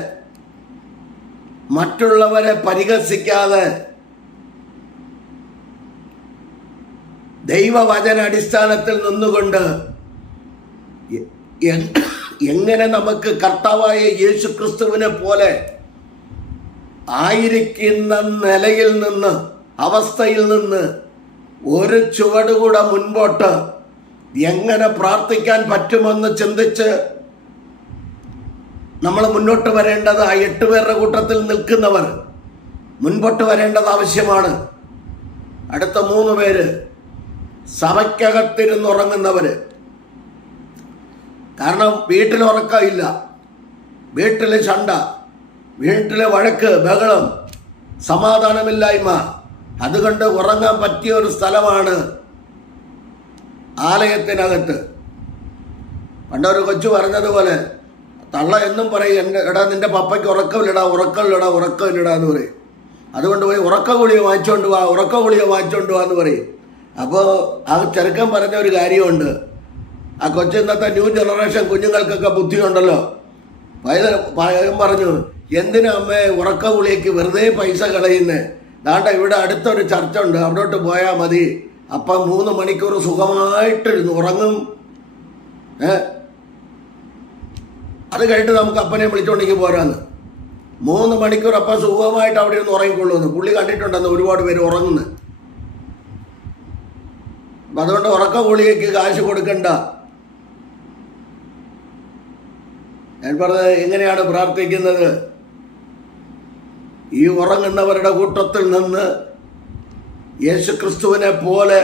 മറ്റുള്ളവരെ പരിഹസിക്കാതെ, ദൈവവചന അടിസ്ഥാനത്തിൽ നിന്നുകൊണ്ട് എങ്ങനെ നമുക്ക് കർത്താവായ യേശു ക്രിസ്തുവിനെ പോലെ ആയിരിക്കുന്ന നിലയിൽ നിന്ന്, അവസ്ഥയിൽ നിന്ന് ഒരു ചുവടുകൂടെ മുൻപോട്ട് എങ്ങനെ പ്രാർത്ഥിക്കാൻ പറ്റുമെന്ന് ചിന്തിച്ച് നമ്മൾ മുന്നോട്ട് വരേണ്ടത്, ആ 8 പേരുടെ കൂട്ടത്തിൽ നിൽക്കുന്നവർ മുൻപോട്ട് വരേണ്ടത് ആവശ്യമാണ്. അടുത്ത 3 പേര് സഭയ്ക്കകത്തിരുന്നുറങ്ങുന്നവര്. കാരണം വീട്ടിൽ ഉറക്കമില്ല, വീട്ടിൽ ചണ്ട, വീട്ടിലെ വഴക്ക്, ബഹളം, സമാധാനമില്ലായ്മ. അതുകൊണ്ട് ഉറങ്ങാൻ പറ്റിയ ഒരു സ്ഥലമാണ് ആലയത്തിനകത്ത്. പണ്ടൊരു കൊച്ചു പറഞ്ഞതുപോലെ, തള്ള എന്നും പറയും, എടാ നിന്റെ പപ്പയ്ക്ക് ഉറക്കമില്ലടാ എന്ന് പറയും. അതുകൊണ്ട് പോയി ഉറക്ക ഗുളിക വാങ്ങിച്ചോണ്ട് വാ എന്ന് പറയും. അപ്പോൾ ആ ചെറുക്കൻ പറഞ്ഞ ഒരു കാര്യമുണ്ട്. ആ കൊച്ചു ഇന്നത്തെ ന്യൂ ജനറേഷൻ കുഞ്ഞുങ്ങൾക്കൊക്കെ ബുദ്ധിയുണ്ടല്ലോ. പയ്യൻ പറഞ്ഞു, എന്തിനാ അമ്മേ ഉറക്ക ഗുളികയ്ക്ക് വെറുതെ പൈസ കളയുന്നേ? ദാണ്ട ഇവിടെ അടുത്തൊരു ചർച്ച ഉണ്ട്, അവിടോട്ട് പോയാൽ മതി. അപ്പം 3 മണിക്കൂർ സുഖമായിട്ടിരുന്നു ഉറങ്ങും. അത് കഴിഞ്ഞിട്ട് നമുക്ക് അപ്പനെ വിളിച്ചോണ്ടെങ്കിൽ പോരാന്ന്. 3 മണിക്കൂർ അപ്പം സുഖമായിട്ട് അവിടെ ഇരുന്ന് ഉറങ്ങിക്കൊള്ളുന്നു. പുള്ളി കണ്ടിട്ടുണ്ടെന്ന് ഒരുപാട് പേര് ഉറങ്ങുന്നു. അപ്പം അതുകൊണ്ട് ഉറക്ക ഗുളികയ്ക്ക് കാശ് കൊടുക്കണ്ട. ഞാൻ പറഞ്ഞത് എങ്ങനെയാണ് പ്രാർത്ഥിക്കുന്നത്? ഈ ഉറങ്ങുന്നവരുടെ കൂട്ടത്തിൽ നിന്ന് യേശുക്രിസ്തുവിനെ പോലെ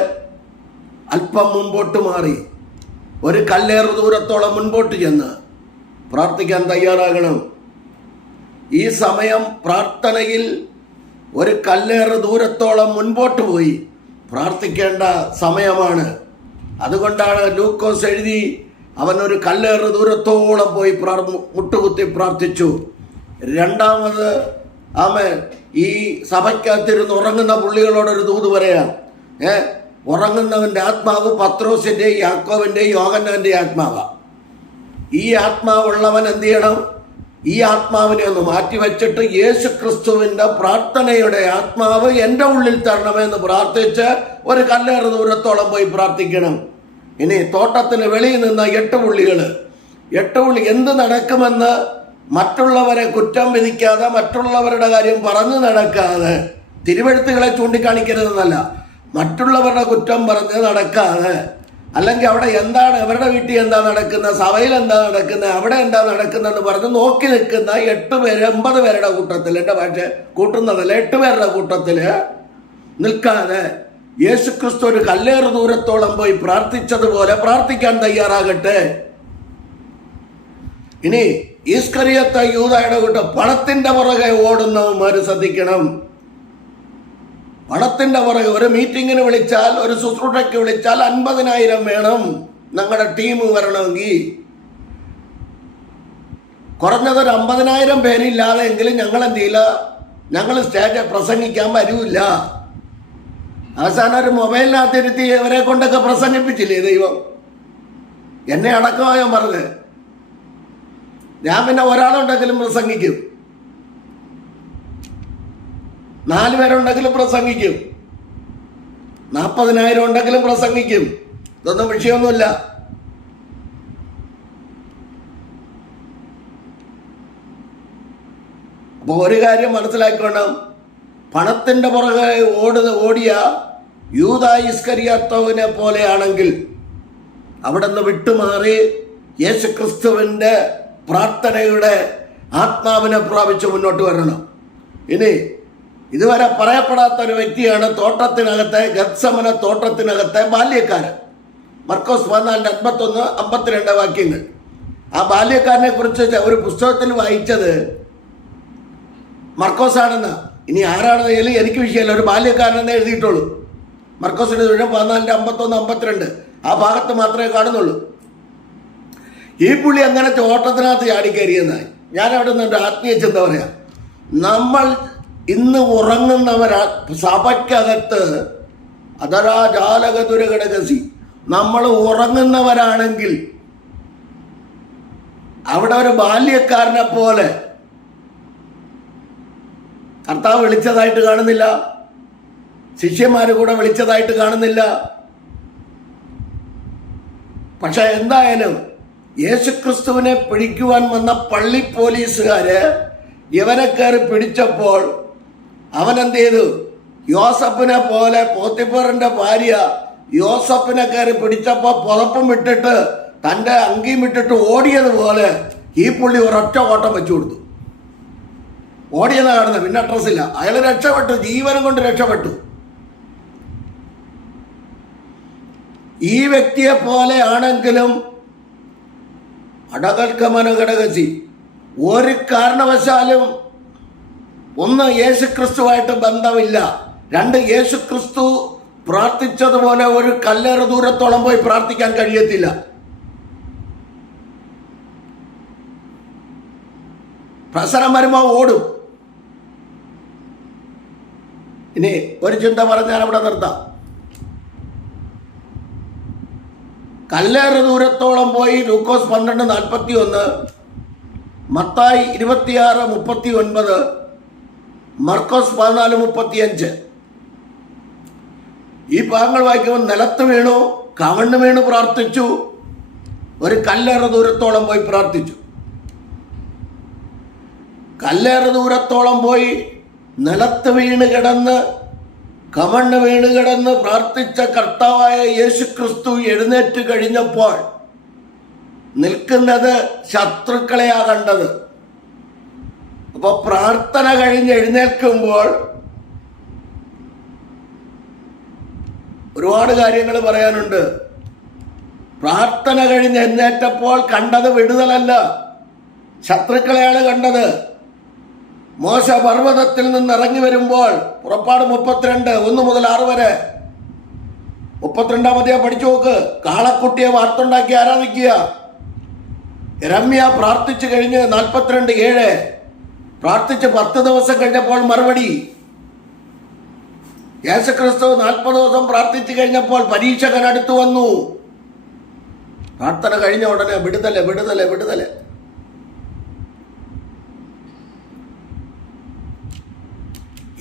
അല്പം മുമ്പോട്ട് മാറി ഒരു കല്ലേറ് ദൂരത്തോളം മുൻപോട്ട് ചെന്ന് പ്രാർത്ഥിക്കാൻ തയ്യാറാകണം. ഈ സമയം പ്രാർത്ഥനയിൽ ഒരു കല്ലേറ് ദൂരത്തോളം മുൻപോട്ട് പോയി പ്രാർത്ഥിക്കേണ്ട സമയമാണ്. അതുകൊണ്ടാണ് ലൂക്കോസ് എഴുതി, അവൻ ഒരു കല്ലേറ് ദൂരത്തോളം പോയി മുട്ടുകുത്തി പ്രാർത്ഥിച്ചു. രണ്ടാമത് ആമേൻ, ഈ സഭയ്ക്കകത്തിരുന്ന് ഉറങ്ങുന്ന പുള്ളികളോടൊരു ദൂത് പറയാം. ഉറങ്ങുന്നവൻ്റെ ആത്മാവ് പത്രോസിൻ്റെയും യാക്കോവിൻ്റെയും യോഹന്നാൻ്റെയും ആത്മാവാണ്. ഈ ആത്മാവുള്ളവൻ എന്ത് ചെയ്യണം? ഈ ആത്മാവിനെ ഒന്ന് മാറ്റിവെച്ചിട്ട് യേശു ക്രിസ്തുവിൻ്റെ പ്രാർത്ഥനയുടെ ആത്മാവ് എൻ്റെ ഉള്ളിൽ തരണമെന്ന് പ്രാർത്ഥിച്ച് ഒരു കല്ലേറ് ദൂരത്തോളം പോയി പ്രാർത്ഥിക്കണം. ഇനി തോട്ടത്തിന് വെളിയിൽ നിന്ന 8 പുള്ളികൾ എന്ത് നടക്കുമെന്ന് മറ്റുള്ളവരെ കുറ്റം വിധിക്കാതെ, മറ്റുള്ളവരുടെ കാര്യം പറഞ്ഞു നടക്കാതെ, തിരുവെഴുത്തുകളെ ചൂണ്ടിക്കാണിക്കരുതെന്നല്ല, മറ്റുള്ളവരുടെ കുറ്റം പറഞ്ഞ് നടക്കാതെ, അല്ലെങ്കിൽ അവിടെ എന്താണ്, അവരുടെ വീട്ടിൽ എന്താ നടക്കുന്നത്, സഭയിൽ എന്താ നടക്കുന്നത്, അവിടെ എന്താ നടക്കുന്നതെന്ന് പറഞ്ഞ് നോക്കി നിൽക്കുന്ന 8 പേര് 80 പേരുടെ കൂട്ടത്തിൽ, എൻ്റെ ഭാഷ കൂട്ടുന്നതല്ല, 8 പേരുടെ കൂട്ടത്തിൽ നിൽക്കാതെ യേശുക്രിസ്തു ഒരു കല്ലേറ് ദൂരത്തോളം പോയി പ്രാർത്ഥിച്ചതുപോലെ പ്രാർത്ഥിക്കാൻ തയ്യാറാകട്ടെ. ഇനി ഈസ്കറിയത്ത യൂദായുടെ കൂട്ടം പണത്തിന്റെ പുറകെ ഓടുന്നവന്മാർ ശ്രദ്ധിക്കണം. പണത്തിന്റെ പുറകെ ഒരു മീറ്റിങ്ങിന് വിളിച്ചാൽ, ഒരു ശുശ്രൂഷയ്ക്ക് വിളിച്ചാൽ 50,000 വേണം ഞങ്ങളുടെ ടീം വരണമെങ്കിൽ. കുറഞ്ഞതൊരു 50,000 പേരില്ലാതെ എങ്കിലും ഞങ്ങൾ എന്ത് ചെയ്യില്ല, ഞങ്ങൾ സ്റ്റേജിൽ പ്രസംഗിക്കാൻ വരൂല്ല. അവസാനം ഒരു മൊബൈലിനകത്തിരുത്തി ഇവരെ കൊണ്ടൊക്കെ പ്രസംഗിപ്പിച്ചില്ലേ ദൈവം? എന്നെ അടക്കമായോ പറഞ്ഞ് ഞാൻ പിന്നെ ഒരാളുണ്ടെങ്കിലും പ്രസംഗിക്കും, 4 പേരുണ്ടെങ്കിലും പ്രസംഗിക്കും, 40,000 ഉണ്ടെങ്കിലും പ്രസംഗിക്കും. ഇതൊന്നും വിഷയമൊന്നുമില്ല. അപ്പോൾ ഒരു കാര്യം മനസ്സിലാക്കണം, പണത്തിൻ്റെ പുറകെ ഓടിയ യൂദാ ഇസ്കറിയാത്തോവിനെ പോലെയാണെങ്കിൽ അവിടെ നിന്ന് വിട്ടുമാറി യേശുക്രിസ്തുവിൻ്റെ പ്രാർത്ഥനയുടെ ആത്മാവിനെ പ്രാപിച്ച് മുന്നോട്ട് വരണം. ഇനി ഇതുവരെ പറയപ്പെടാത്ത ഒരു വ്യക്തിയാണ് തോട്ടത്തിനകത്തെ, ഗത്സമന തോട്ടത്തിനകത്തെ ബാല്യക്കാരൻ. മർക്കോസ് 14:51-52 വാക്യങ്ങൾ. ആ ബാല്യക്കാരനെ കുറിച്ച് ഒരു പുസ്തകത്തിൽ വായിച്ചത് മർക്കോസാണെന്ന്. ഇനി ആരാണെന്ന് എനിക്ക് വിഷയമല്ല, ഒരു ബാല്യക്കാരനെന്ന് എഴുതിയിട്ടുള്ളൂ. മർക്കോസിന്റെ 14:51-52 ആ ഭാഗത്ത് മാത്രമേ കാണുന്നുള്ളൂ. ഈ പുള്ളി അങ്ങനെ തോട്ടത്തിനകത്ത് ചാടിക്കയറിയെന്നായി. ഞാൻ അവിടെ നിന്ന് ആത്മീയ ചിന്ത പറയാം. നമ്മൾ ഇന്ന് ഉറങ്ങുന്നവരാ സഭയ്ക്കകത്ത് അതരാ ജാലകതുരഘടകസി നമ്മൾ ഉറങ്ങുന്നവരാണെങ്കിൽ അവിടെ ഒരു ബാല്യക്കാരനെ പോലെ കർത്താവ് വിളിച്ചതായിട്ട് കാണുന്നില്ല, ശിഷ്യന്മാർ കൂടെ വിളിച്ചതായിട്ട് കാണുന്നില്ല. പക്ഷെ എന്തായാലും യേശുക്രിസ്തുവിനെ പിടിക്കുവാൻ വന്ന പള്ളി പോലീസുകാര് ഇവനെ കയറി പിടിച്ചപ്പോൾ അവൻ എന്ത് ചെയ്തു? യോസഫിനെ പോലെ പോത്തിഫറിന്റെ ഭാര്യ യോസഫിനെ കയറി പിടിച്ചപ്പോ പുതപ്പും ഇട്ടിട്ട് തന്റെ അങ്കിയും ഇട്ടിട്ട് ഓടിയതുപോലെ ഈ പുള്ളി ഒരൊറ്റ ഓട്ടം വെച്ചു കൊടുത്തു. ഓടിയെന്നാ കാണുന്നത്, പിന്നെ അഡ്രസ്സില്ല. അയാൾ രക്ഷപ്പെട്ടു, ജീവനം കൊണ്ട് രക്ഷപ്പെട്ടു. ഈ വ്യക്തിയെ പോലെ ആണെങ്കിലും അടകൽക്കമന ഘടകസി ഒരു കാരണവശാലും ഒന്ന് യേശുക്രിസ്തുവായിട്ട് ബന്ധമില്ല, രണ്ട് യേശുക്രിസ്തു പ്രാർത്ഥിച്ചതുപോലെ ഒരു കല്ലേറ് ദൂരത്തോളം പോയി പ്രാർത്ഥിക്കാൻ കഴിയത്തില്ല. പ്രസരം വരുമ്പോ ഓടും. ഇനി ഒരു ചിന്ത പറഞ്ഞാൽ അവിടെ നിർത്താം. കല്ലേറ് ദൂരത്തോളം പോയി ലൂക്കോസ് 12:41, മത്തായി 26:39, മർക്കോസ് 14:35 ഈ ഭാഗങ്ങൾ വായിക്കുമ്പോൾ നിലത്ത് വീണു, കവണ്ണ് വീണു പ്രാർത്ഥിച്ചു, ഒരു കല്ലേറ് ദൂരത്തോളം പോയി പ്രാർത്ഥിച്ചു. കല്ലേറ് ദൂരത്തോളം പോയി നിലത്ത് വീണ് കിടന്ന് കമണ്ണ് വീണ് കിടന്ന് പ്രാർത്ഥിച്ച കർത്താവായ യേശുക്രിസ്തു എഴുന്നേറ്റ് കഴിഞ്ഞപ്പോൾ നിൽക്കുന്നത് ശത്രുക്കളെയാ കണ്ടത്. അപ്പൊ പ്രാർത്ഥന കഴിഞ്ഞ് എഴുന്നേൽക്കുമ്പോൾ ഒരുപാട് കാര്യങ്ങൾ പറയാനുണ്ട്. പ്രാർത്ഥന കഴിഞ്ഞ് എഴുന്നേറ്റപ്പോൾ കണ്ടത് വിടുതലല്ല, ശത്രുക്കളെയാണ് കണ്ടത്. മോശ പർവ്വതത്തിൽ നിന്ന് ഇറങ്ങി വരുമ്പോൾ പുറപ്പാട് 32 1 മുതൽ 6 വരെ 32 പഠിച്ചു നോക്ക്. കാളക്കുട്ടിയെ വാർത്തുണ്ടാക്കി ആരാധിക്കുക. രമ്യ പ്രാർത്ഥിച്ചു കഴിഞ്ഞ് 42:7 പ്രാർത്ഥിച്ച് 10 ദിവസം കഴിഞ്ഞപ്പോൾ മറുപടി. യേശുക്രിസ്തു 40 ദിവസം പ്രാർത്ഥിച്ചു കഴിഞ്ഞപ്പോൾ പരീക്ഷകൻ അടുത്തു വന്നു. പ്രാർത്ഥന കഴിഞ്ഞ ഉടനെ വിടുതല് വിടുതല് വിടുതല്.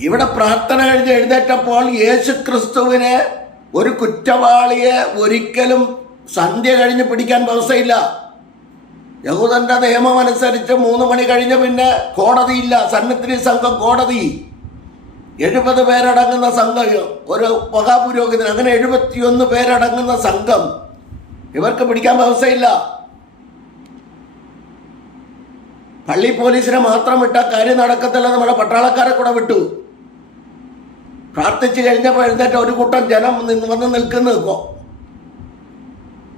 ഇവിടെ പ്രാർത്ഥന കഴിഞ്ഞ് എഴുന്നേറ്റപ്പോൾ യേശുക്രിസ്തുവിനെ ഒരു കുറ്റവാളിയെ ഒരിക്കലും സന്ധ്യ കഴിഞ്ഞ് പിടിക്കാൻ വ്യവസ്ഥയില്ല. യഹൂദന്റെ നിയമം അനുസരിച്ച് 3 മണി കഴിഞ്ഞ് പിന്നെ കോടതിയില്ല. സന്നിധി സംഘം കോടതി 70 പേരടങ്ങുന്ന സംഘം, ഒരു മഹാപുരോഹിതൻ, അങ്ങനെ 71 പേരടങ്ങുന്ന സംഘം. ഇവർക്ക് പിടിക്കാൻ വ്യവസ്ഥയില്ല. പള്ളി പോലീസിനെ മാത്രം വിട്ട കാര്യം നടക്കത്തില്ല. നമ്മുടെ പട്ടാളക്കാരെ കൂടെ വിട്ടു. പ്രാർത്ഥിച്ചു കഴിഞ്ഞപ്പോൾ എഴുന്നേറ്റ് ഒരു കൂട്ടം ജനം വന്ന് നിൽക്കുന്നു.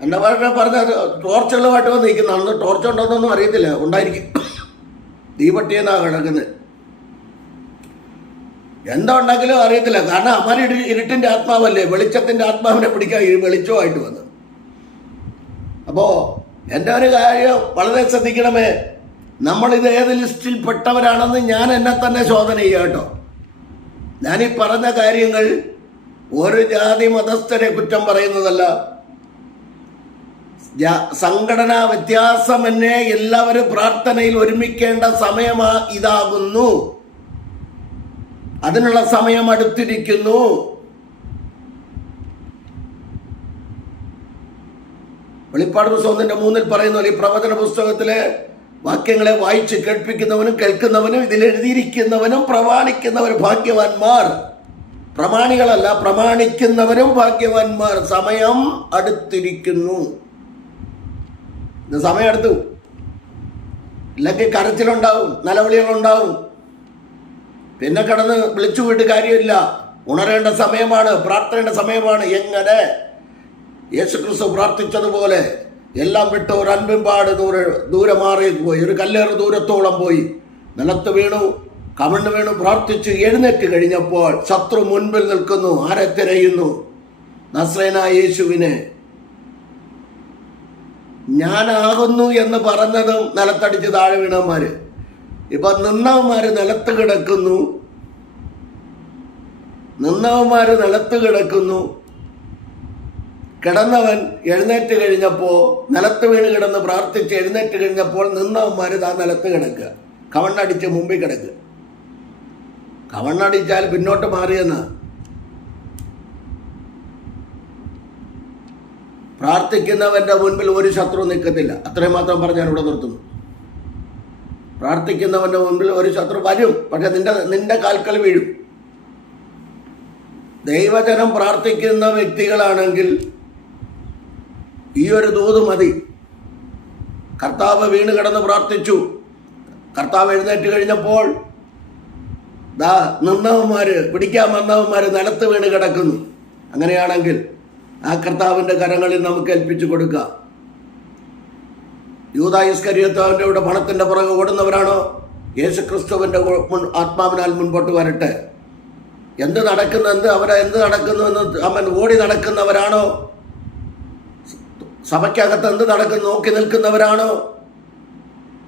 എന്താ പറഞ്ഞ ടോർച്ചുകളുമായിട്ട് വന്ന് നിൽക്കുന്നു. അന്ന് ടോർച്ച് ഉണ്ടോന്നൊന്നും അറിയത്തില്ല, ഉണ്ടായിരിക്കും. തീപട്ടിയെന്നാ കിടക്കുന്നത്. എന്താ ഉണ്ടെങ്കിലും അറിയത്തില്ല. കാരണം അമ്മ ഇരുട്ടിന്റെ ആത്മാവല്ലേ, വെളിച്ചത്തിന്റെ ആത്മാവിനെ പിടിക്കാൻ വെളിച്ചമായിട്ട് വന്നു. അപ്പോ എൻ്റെ ഒരു കാര്യം വളരെ ശ്രദ്ധിക്കണമേ. നമ്മളിത് ഏത് ലിസ്റ്റിൽ പെട്ടവരാണെന്ന് ഞാൻ എന്നെ തന്നെ ശോധന ചെയ്യുക കേട്ടോ. ഞാനീ പറഞ്ഞ കാര്യങ്ങൾ ഒരു ജാതി മതസ്ഥരെ കുറ്റം പറയുന്നതല്ല. സംഘടനാ വ്യത്യാസമെന്നെ എല്ലാവരും പ്രാർത്ഥനയിൽ ഒരുമിക്കേണ്ട സമയമാ ഇതാകുന്നു. അതിനുള്ള സമയം അടുത്തിരിക്കുന്നു. വെളിപ്പാട് പുസ്തകം 3 പറയുന്നു, ഈ പ്രവചന പുസ്തകത്തിലെ വാക്യങ്ങളെ വായിച്ച് കേൾപ്പിക്കുന്നവനും കേൾക്കുന്നവനും ഇതിൽ എഴുതിയിരിക്കുന്നവനും പ്രമാണിക്കുന്നവരും ഭാഗ്യവാന്മാർ. പ്രമാണികളല്ല, പ്രമാണിക്കുന്നവരും ഭാഗ്യവാന്മാർ. സമയം അടുത്തിരിക്കുന്നു. ഇത് സമയം അടുത്തു. ഇല്ലെങ്കിൽ കരച്ചിലുണ്ടാവും, നിലവിളികളുണ്ടാവും. പിന്നെ കിടന്ന് വിളിച്ചു വിട്ട് കാര്യമില്ല. ഉണരേണ്ട സമയമാണ്, പ്രാർത്ഥനയുടെ സമയമാണ്. എങ്ങനെ യേശുക്രിസ്തു പ്രാർത്ഥിച്ചതുപോലെ എല്ലാം വിട്ട് ഒരു അൻപിൻപാട് ദൂരെ മാറി പോയി, ഒരു കല്ലേറ് ദൂരത്തോളം പോയി നിലത്ത് വീണു, കമണ്ണ് വീണു പ്രാർത്ഥിച്ച് എഴുന്നേറ്റ് കഴിഞ്ഞപ്പോൾ ശത്രു മുൻപിൽ നിൽക്കുന്നു. ആരെ തിരയുന്നു? നസ്രേനായ യേശുവിനെ. ഞാനാകുന്നു എന്ന് പറഞ്ഞതും നിലത്തടിച്ച് താഴെ വീണന്മാര്. ഇപ്പൊ നിന്നവന്മാര് നിലത്ത് കിടക്കുന്നു, കിടന്നവൻ എഴുന്നേറ്റ് കഴിഞ്ഞപ്പോൾ, നിലത്ത് വീണ് കിടന്ന് പ്രാർത്ഥിച്ച് എഴുന്നേറ്റ് കഴിഞ്ഞപ്പോൾ നിന്നവന്മാര് ആ നിലത്ത് കിടക്കുക, കവണ്ണടിച്ച് മുമ്പിൽ കിടക്കുക. കവണ്ണടിച്ചാൽ പിന്നോട്ട് മാറിയെന്ന്. പ്രാർത്ഥിക്കുന്നവന്റെ മുൻപിൽ ഒരു ശത്രു നിൽക്കത്തില്ല. അത്രയും മാത്രം പറഞ്ഞ് ഞാൻ ഇവിടെ നിർത്തുന്നു. പ്രാർത്ഥിക്കുന്നവന്റെ മുൻപിൽ ഒരു ശത്രു വരും, പക്ഷെ നിന്റെ കാൽക്കൽ വീഴും. ദൈവജനം പ്രാർത്ഥിക്കുന്ന വ്യക്തികളാണെങ്കിൽ ഈ ഒരു ദൂത് മതി. കർത്താവ് വീണ് കിടന്ന് പ്രാർത്ഥിച്ചു, കർത്താവ് എഴുന്നേറ്റ് കഴിഞ്ഞപ്പോൾ നിന്നവന്മാര്, പിടിക്കാൻ വന്നവന്മാര് നിലത്ത് വീണ് കിടക്കുന്നു. അങ്ങനെയാണെങ്കിൽ ആ കർത്താവിൻ്റെ കരങ്ങളിൽ നമുക്ക് ഏൽപ്പിച്ചു കൊടുക്കാം. യൂദാ ഇസ്കരിയോത്താവിൻ്റെ കൂടെ പണത്തിൻ്റെ പുറകെ ഓടുന്നവരാണോ? യേശുക്രിസ്തുവിൻ്റെ ആത്മാവിനാൽ മുൻപോട്ട് വരട്ടെ. എന്ത് നടക്കുന്നു എന്ന് അവൻ ഓടി നടക്കുന്നവരാണോ? സഭയ്ക്കകത്ത് എന്ത് നടക്കുന്നു നോക്കി നിൽക്കുന്നവരാണോ?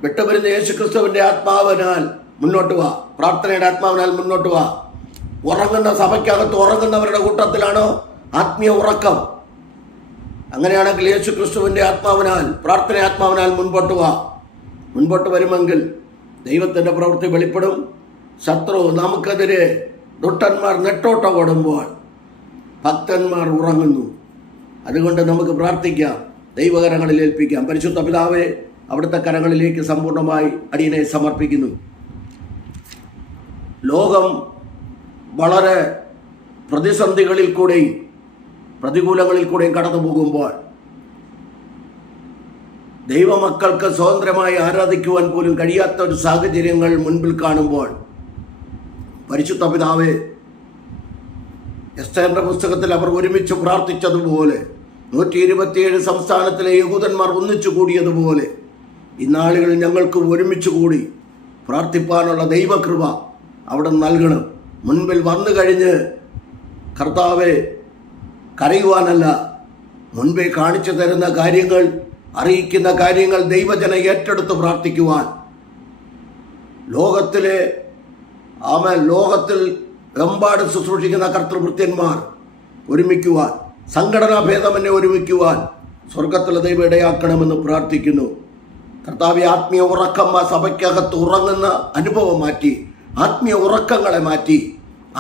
വിട്ടുവരുന്ന യേശുക്രിസ്തുവിൻ്റെ ആത്മാവിനാൽ മുന്നോട്ട് വാ, പ്രാർത്ഥനയുടെ ആത്മാവിനാൽ മുന്നോട്ട് വാ. ഉറങ്ങുന്ന സഭയ്ക്കകത്ത് ഉറങ്ങുന്നവരുടെ കൂട്ടത്തിലാണോ ആത്മീയ ഉറക്കം? അങ്ങനെയാണെങ്കിൽ യേശുക്രിസ്തുവിൻ്റെ ആത്മാവിനാൽ, പ്രാർത്ഥന ആത്മാവിനാൽ മുൻപോട്ട് വാ. മുൻപോട്ട് വരുമെങ്കിൽ ദൈവത്തിൻ്റെ പ്രവൃത്തി വെളിപ്പെടും. ശത്രു നമുക്കെതിരെ ദുഷ്ടന്മാർ നെട്ടോട്ടം ഓടുമ്പോൾ ഭക്തന്മാർ ഉറങ്ങുന്നു. അതുകൊണ്ട് നമുക്ക് പ്രാർത്ഥിക്കാം, ദൈവകരങ്ങളിൽ ഏൽപ്പിക്കാം. പരിശുദ്ധ പിതാവേ, അവിടുത്തെ കരങ്ങളിലേക്ക് സമ്പൂർണ്ണമായി അടിയനെ സമർപ്പിക്കുന്നു. ലോകം വളരെ പ്രതിസന്ധികളിൽ കൂടെയും പ്രതികൂലങ്ങളിൽ കൂടെയും കടന്നു പോകുമ്പോൾ ദൈവമക്കൾക്ക് സ്വതന്ത്രമായി ആരാധിക്കുവാൻ പോലും കഴിയാത്ത ഒരു സാഹചര്യങ്ങൾ മുൻപിൽ കാണുമ്പോൾ പരിശുദ്ധ പിതാവേ, എസ്തേറിന്റെ പുസ്തകത്തിൽ അവർ ഒരുമിച്ച് പ്രാർത്ഥിച്ചതുപോലെ 127 സംസ്ഥാനത്തിലെ യഹൂദന്മാർ ഒന്നിച്ചു കൂടിയതുപോലെ ഇന്നാളുകളിൽ ഞങ്ങൾക്ക് ഒരുമിച്ച് കൂടി പ്രാർത്ഥിപ്പാനുള്ള ദൈവകൃപ അവിടെ നൽകണം. മുൻപിൽ വന്നു കഴിഞ്ഞ് കർത്താവെ കരയുവാനല്ല, മുൻപേ കാണിച്ചു തരുന്ന കാര്യങ്ങൾ, അറിയിക്കുന്ന കാര്യങ്ങൾ ദൈവജന ഏറ്റെടുത്ത് പ്രാർത്ഥിക്കുവാൻ, ലോകത്തിൽ എമ്പാട് ശുശ്രൂഷിക്കുന്ന കർത്തൃഭൃത്യന്മാർ ഒരുമിക്കുവാൻ, സംഘടനാ ഭേദമന്യേ ഒരുമിക്കുവാൻ സ്വർഗത്തിലെ ദൈവം ഇടയാക്കണമെന്ന് പ്രാർത്ഥിക്കുന്നു. കർത്താവെ, ആത്മീയ ഉറക്കം സഭയ്ക്കകത്ത് ഉറങ്ങുന്ന അനുഭവം മാറ്റി, ആത്മീയ ഉറക്കങ്ങളെ മാറ്റി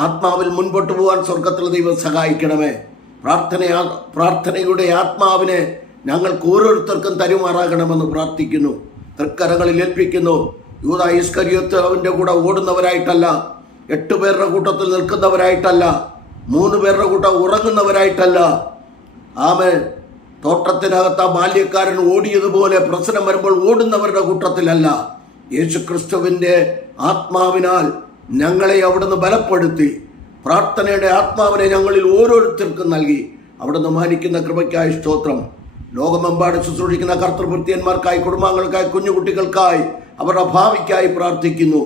ആത്മാവിൽ മുൻപോട്ട് പോകാൻ സ്വർഗത്തിലെ ദൈവം സഹായിക്കണമേ. പ്രാർത്ഥനയുടെ ആത്മാവിനെ ഞങ്ങൾക്ക് ഓരോരുത്തർക്കും തരുമാറാകണമെന്ന് പ്രാർത്ഥിക്കുന്നു. തൃക്കരങ്ങളിൽ ഏൽപ്പിക്കുന്നു. യൂദാ ഇസ്കരിയോത്താവിൻ്റെ കൂടെ ഓടുന്നവരായിട്ടല്ല, 8 പേരുടെ കൂട്ടത്തിൽ നിൽക്കുന്നവരായിട്ടല്ല, 3 പേരുടെ കൂട്ടം ഉറങ്ങുന്നവരായിട്ടല്ല. ആമേൻ. തോട്ടത്തിനകത്ത് ആ ബാല്യക്കാരൻ ഓടിയതുപോലെ പ്രശ്നം വരുമ്പോൾ ഓടുന്നവരുടെ കൂട്ടത്തിലല്ല, യേശുക്രിസ്തുവിൻ്റെ ആത്മാവിനാൽ ഞങ്ങളെ അവിടുന്ന് ബലപ്പെടുത്തി പ്രാർത്ഥനയുടെ ആത്മാവിനെ ഞങ്ങളിൽ ഓരോരുത്തർക്കും നൽകി അവിടുന്ന് മാനിക്കുന്ന കൃപയ്ക്കായി സ്തോത്രം. ലോകമെമ്പാട് ശുശ്രൂഷിക്കുന്ന കർത്തൃഭൃത്യന്മാർക്കായി, കുടുംബാംഗങ്ങൾക്കായി, കുഞ്ഞുകുട്ടികൾക്കായി, അവരുടെ ഭാവിക്കായി പ്രാർത്ഥിക്കുന്നു.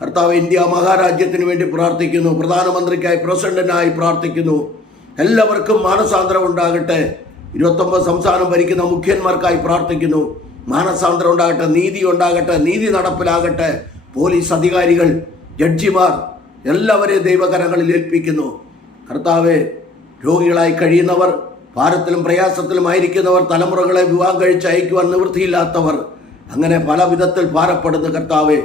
കർത്താവ്, ഇന്ത്യ മഹാരാജ്യത്തിന് വേണ്ടി പ്രാർത്ഥിക്കുന്നു. പ്രധാനമന്ത്രിക്കായി, പ്രസിഡന്റിനായി പ്രാർത്ഥിക്കുന്നു. എല്ലാവർക്കും മാനസാന്തരം ഉണ്ടാകട്ടെ. 29 സംസ്ഥാനം ഭരിക്കുന്ന മുഖ്യന്മാർക്കായി പ്രാർത്ഥിക്കുന്നു. മാനസാന്തരം ഉണ്ടാകട്ടെ, നീതി ഉണ്ടാകട്ടെ, നീതി നടപ്പിലാകട്ടെ. പോലീസ് അധികാരികൾ, ജഡ്ജിമാർ എല്ലാവരെയും ദൈവകരങ്ങളിൽ ഏൽപ്പിക്കുന്നു. കർത്താവെ, രോഗികളായി കഴിയുന്നവർ, ഭാരത്തിലും പ്രയാസത്തിലുമായിരിക്കുന്നവർ, തലമുറകളെ വിവാഹം കഴിച്ച് അയക്കുവാൻ നിവൃത്തിയില്ലാത്തവർ, അങ്ങനെ പല വിധത്തിൽ ഭാരപ്പെടുന്ന കർത്താവെ,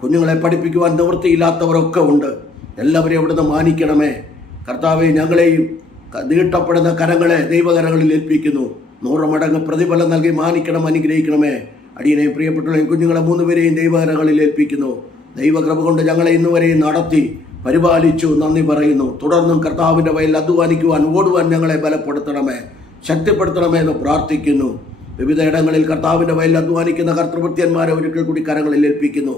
കുഞ്ഞുങ്ങളെ പഠിപ്പിക്കുവാൻ നിവൃത്തിയില്ലാത്തവരൊക്കെ ഉണ്ട്. എല്ലാവരെയും അവിടുന്ന് മാനിക്കണമേ. കർത്താവെ, ഞങ്ങളെയും നീട്ടപ്പെടുന്ന കരങ്ങളെ ദൈവകരങ്ങളിൽ ഏൽപ്പിക്കുന്നു. 100 മടങ്ങ് പ്രതിഫലം നൽകി മാനിക്കണം, അനുഗ്രഹിക്കണമേ. അടിയനെയും പ്രിയപ്പെട്ടവരെയും കുഞ്ഞുങ്ങളെ 3 പേരെയും ദൈവകരങ്ങളിൽ ഏൽപ്പിക്കുന്നു. ദൈവകൃപ കൊണ്ട് ഞങ്ങളെ ഇന്നുവരെയും നടത്തി പരിപാലിച്ചു, നന്ദി പറയുന്നു. തുടർന്നും കർത്താവിൻ്റെ വയലിൽ അധ്വാനിക്കുവാൻ, ഓടുവാൻ ഞങ്ങളെ ബലപ്പെടുത്തണമേ, ശക്തിപ്പെടുത്തണമേ എന്ന് പ്രാർത്ഥിക്കുന്നു. വിവിധ ഇടങ്ങളിൽ കർത്താവിൻ്റെ വയലിൽ അധ്വാനിക്കുന്ന കർത്തൃഭൃത്യന്മാരെ ഒരിക്കൽ കൂടി കരങ്ങളിൽ ഏൽപ്പിക്കുന്നു.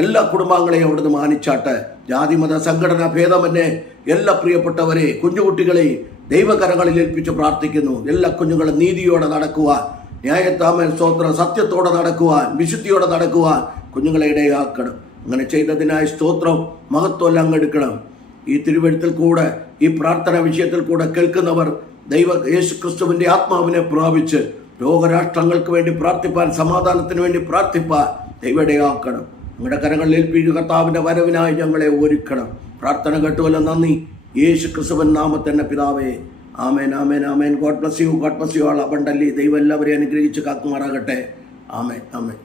എല്ലാ കുടുംബാംഗങ്ങളെയും അവിടുന്ന് മാനിച്ചാട്ടെ. ജാതിമത സംഘടന ഭേദമന്യേ എല്ലാ പ്രിയപ്പെട്ടവരെ, കുഞ്ഞുകുട്ടികളെയും ദൈവകരങ്ങളിൽ ഏൽപ്പിച്ച് പ്രാർത്ഥിക്കുന്നു. എല്ലാ കുഞ്ഞുങ്ങളും നീതിയോടെ നടക്കുവാൻ, ന്യായത്താമൻ സ്തോത്രം, സത്യത്തോടെ നടക്കുവാൻ, വിശുദ്ധിയോടെ നടക്കുവാൻ കുഞ്ഞുങ്ങളെ ഇടയാക്കണം. അങ്ങനെ ചെയ്തതിനായി സ്തോത്രം, മഹത്വം എല്ലാം എടുക്കണം. ഈ തിരുവെഴുത്തിൽ കൂടെ, ഈ പ്രാർത്ഥന വിഷയത്തിൽ കൂടെ കേൾക്കുന്നവർ യേശുക്രിസ്തുവിൻ്റെ ആത്മാവിനെ പ്രാപിച്ച് ലോകരാഷ്ട്രങ്ങൾക്ക് വേണ്ടി പ്രാർത്ഥിപ്പാൻ, സമാധാനത്തിന് വേണ്ടി പ്രാർത്ഥിപ്പാൻ ദൈവം ഇടയാക്കണം. നിങ്ങളുടെ കരങ്ങളിൽ ഏൽപ്പിക്കുക. കർത്താവിൻ്റെ വരവിനായി ഞങ്ങളെ ഒരുക്കണം. പ്രാർത്ഥന കേട്ടുവല്ലോ, നന്ദി. യേശു ക്രിസ്തുവിൻ നാമത്തിൽ പിതാവേ, ആമേൻ, ആമേൻ, ആമേൻ. God bless you, God bless you all abundantly. ദൈവം എല്ലാവരെയും അനുഗ്രഹിച്ച് കാക്കുമാറാകട്ടെ. ആമേൻ, ആമേൻ.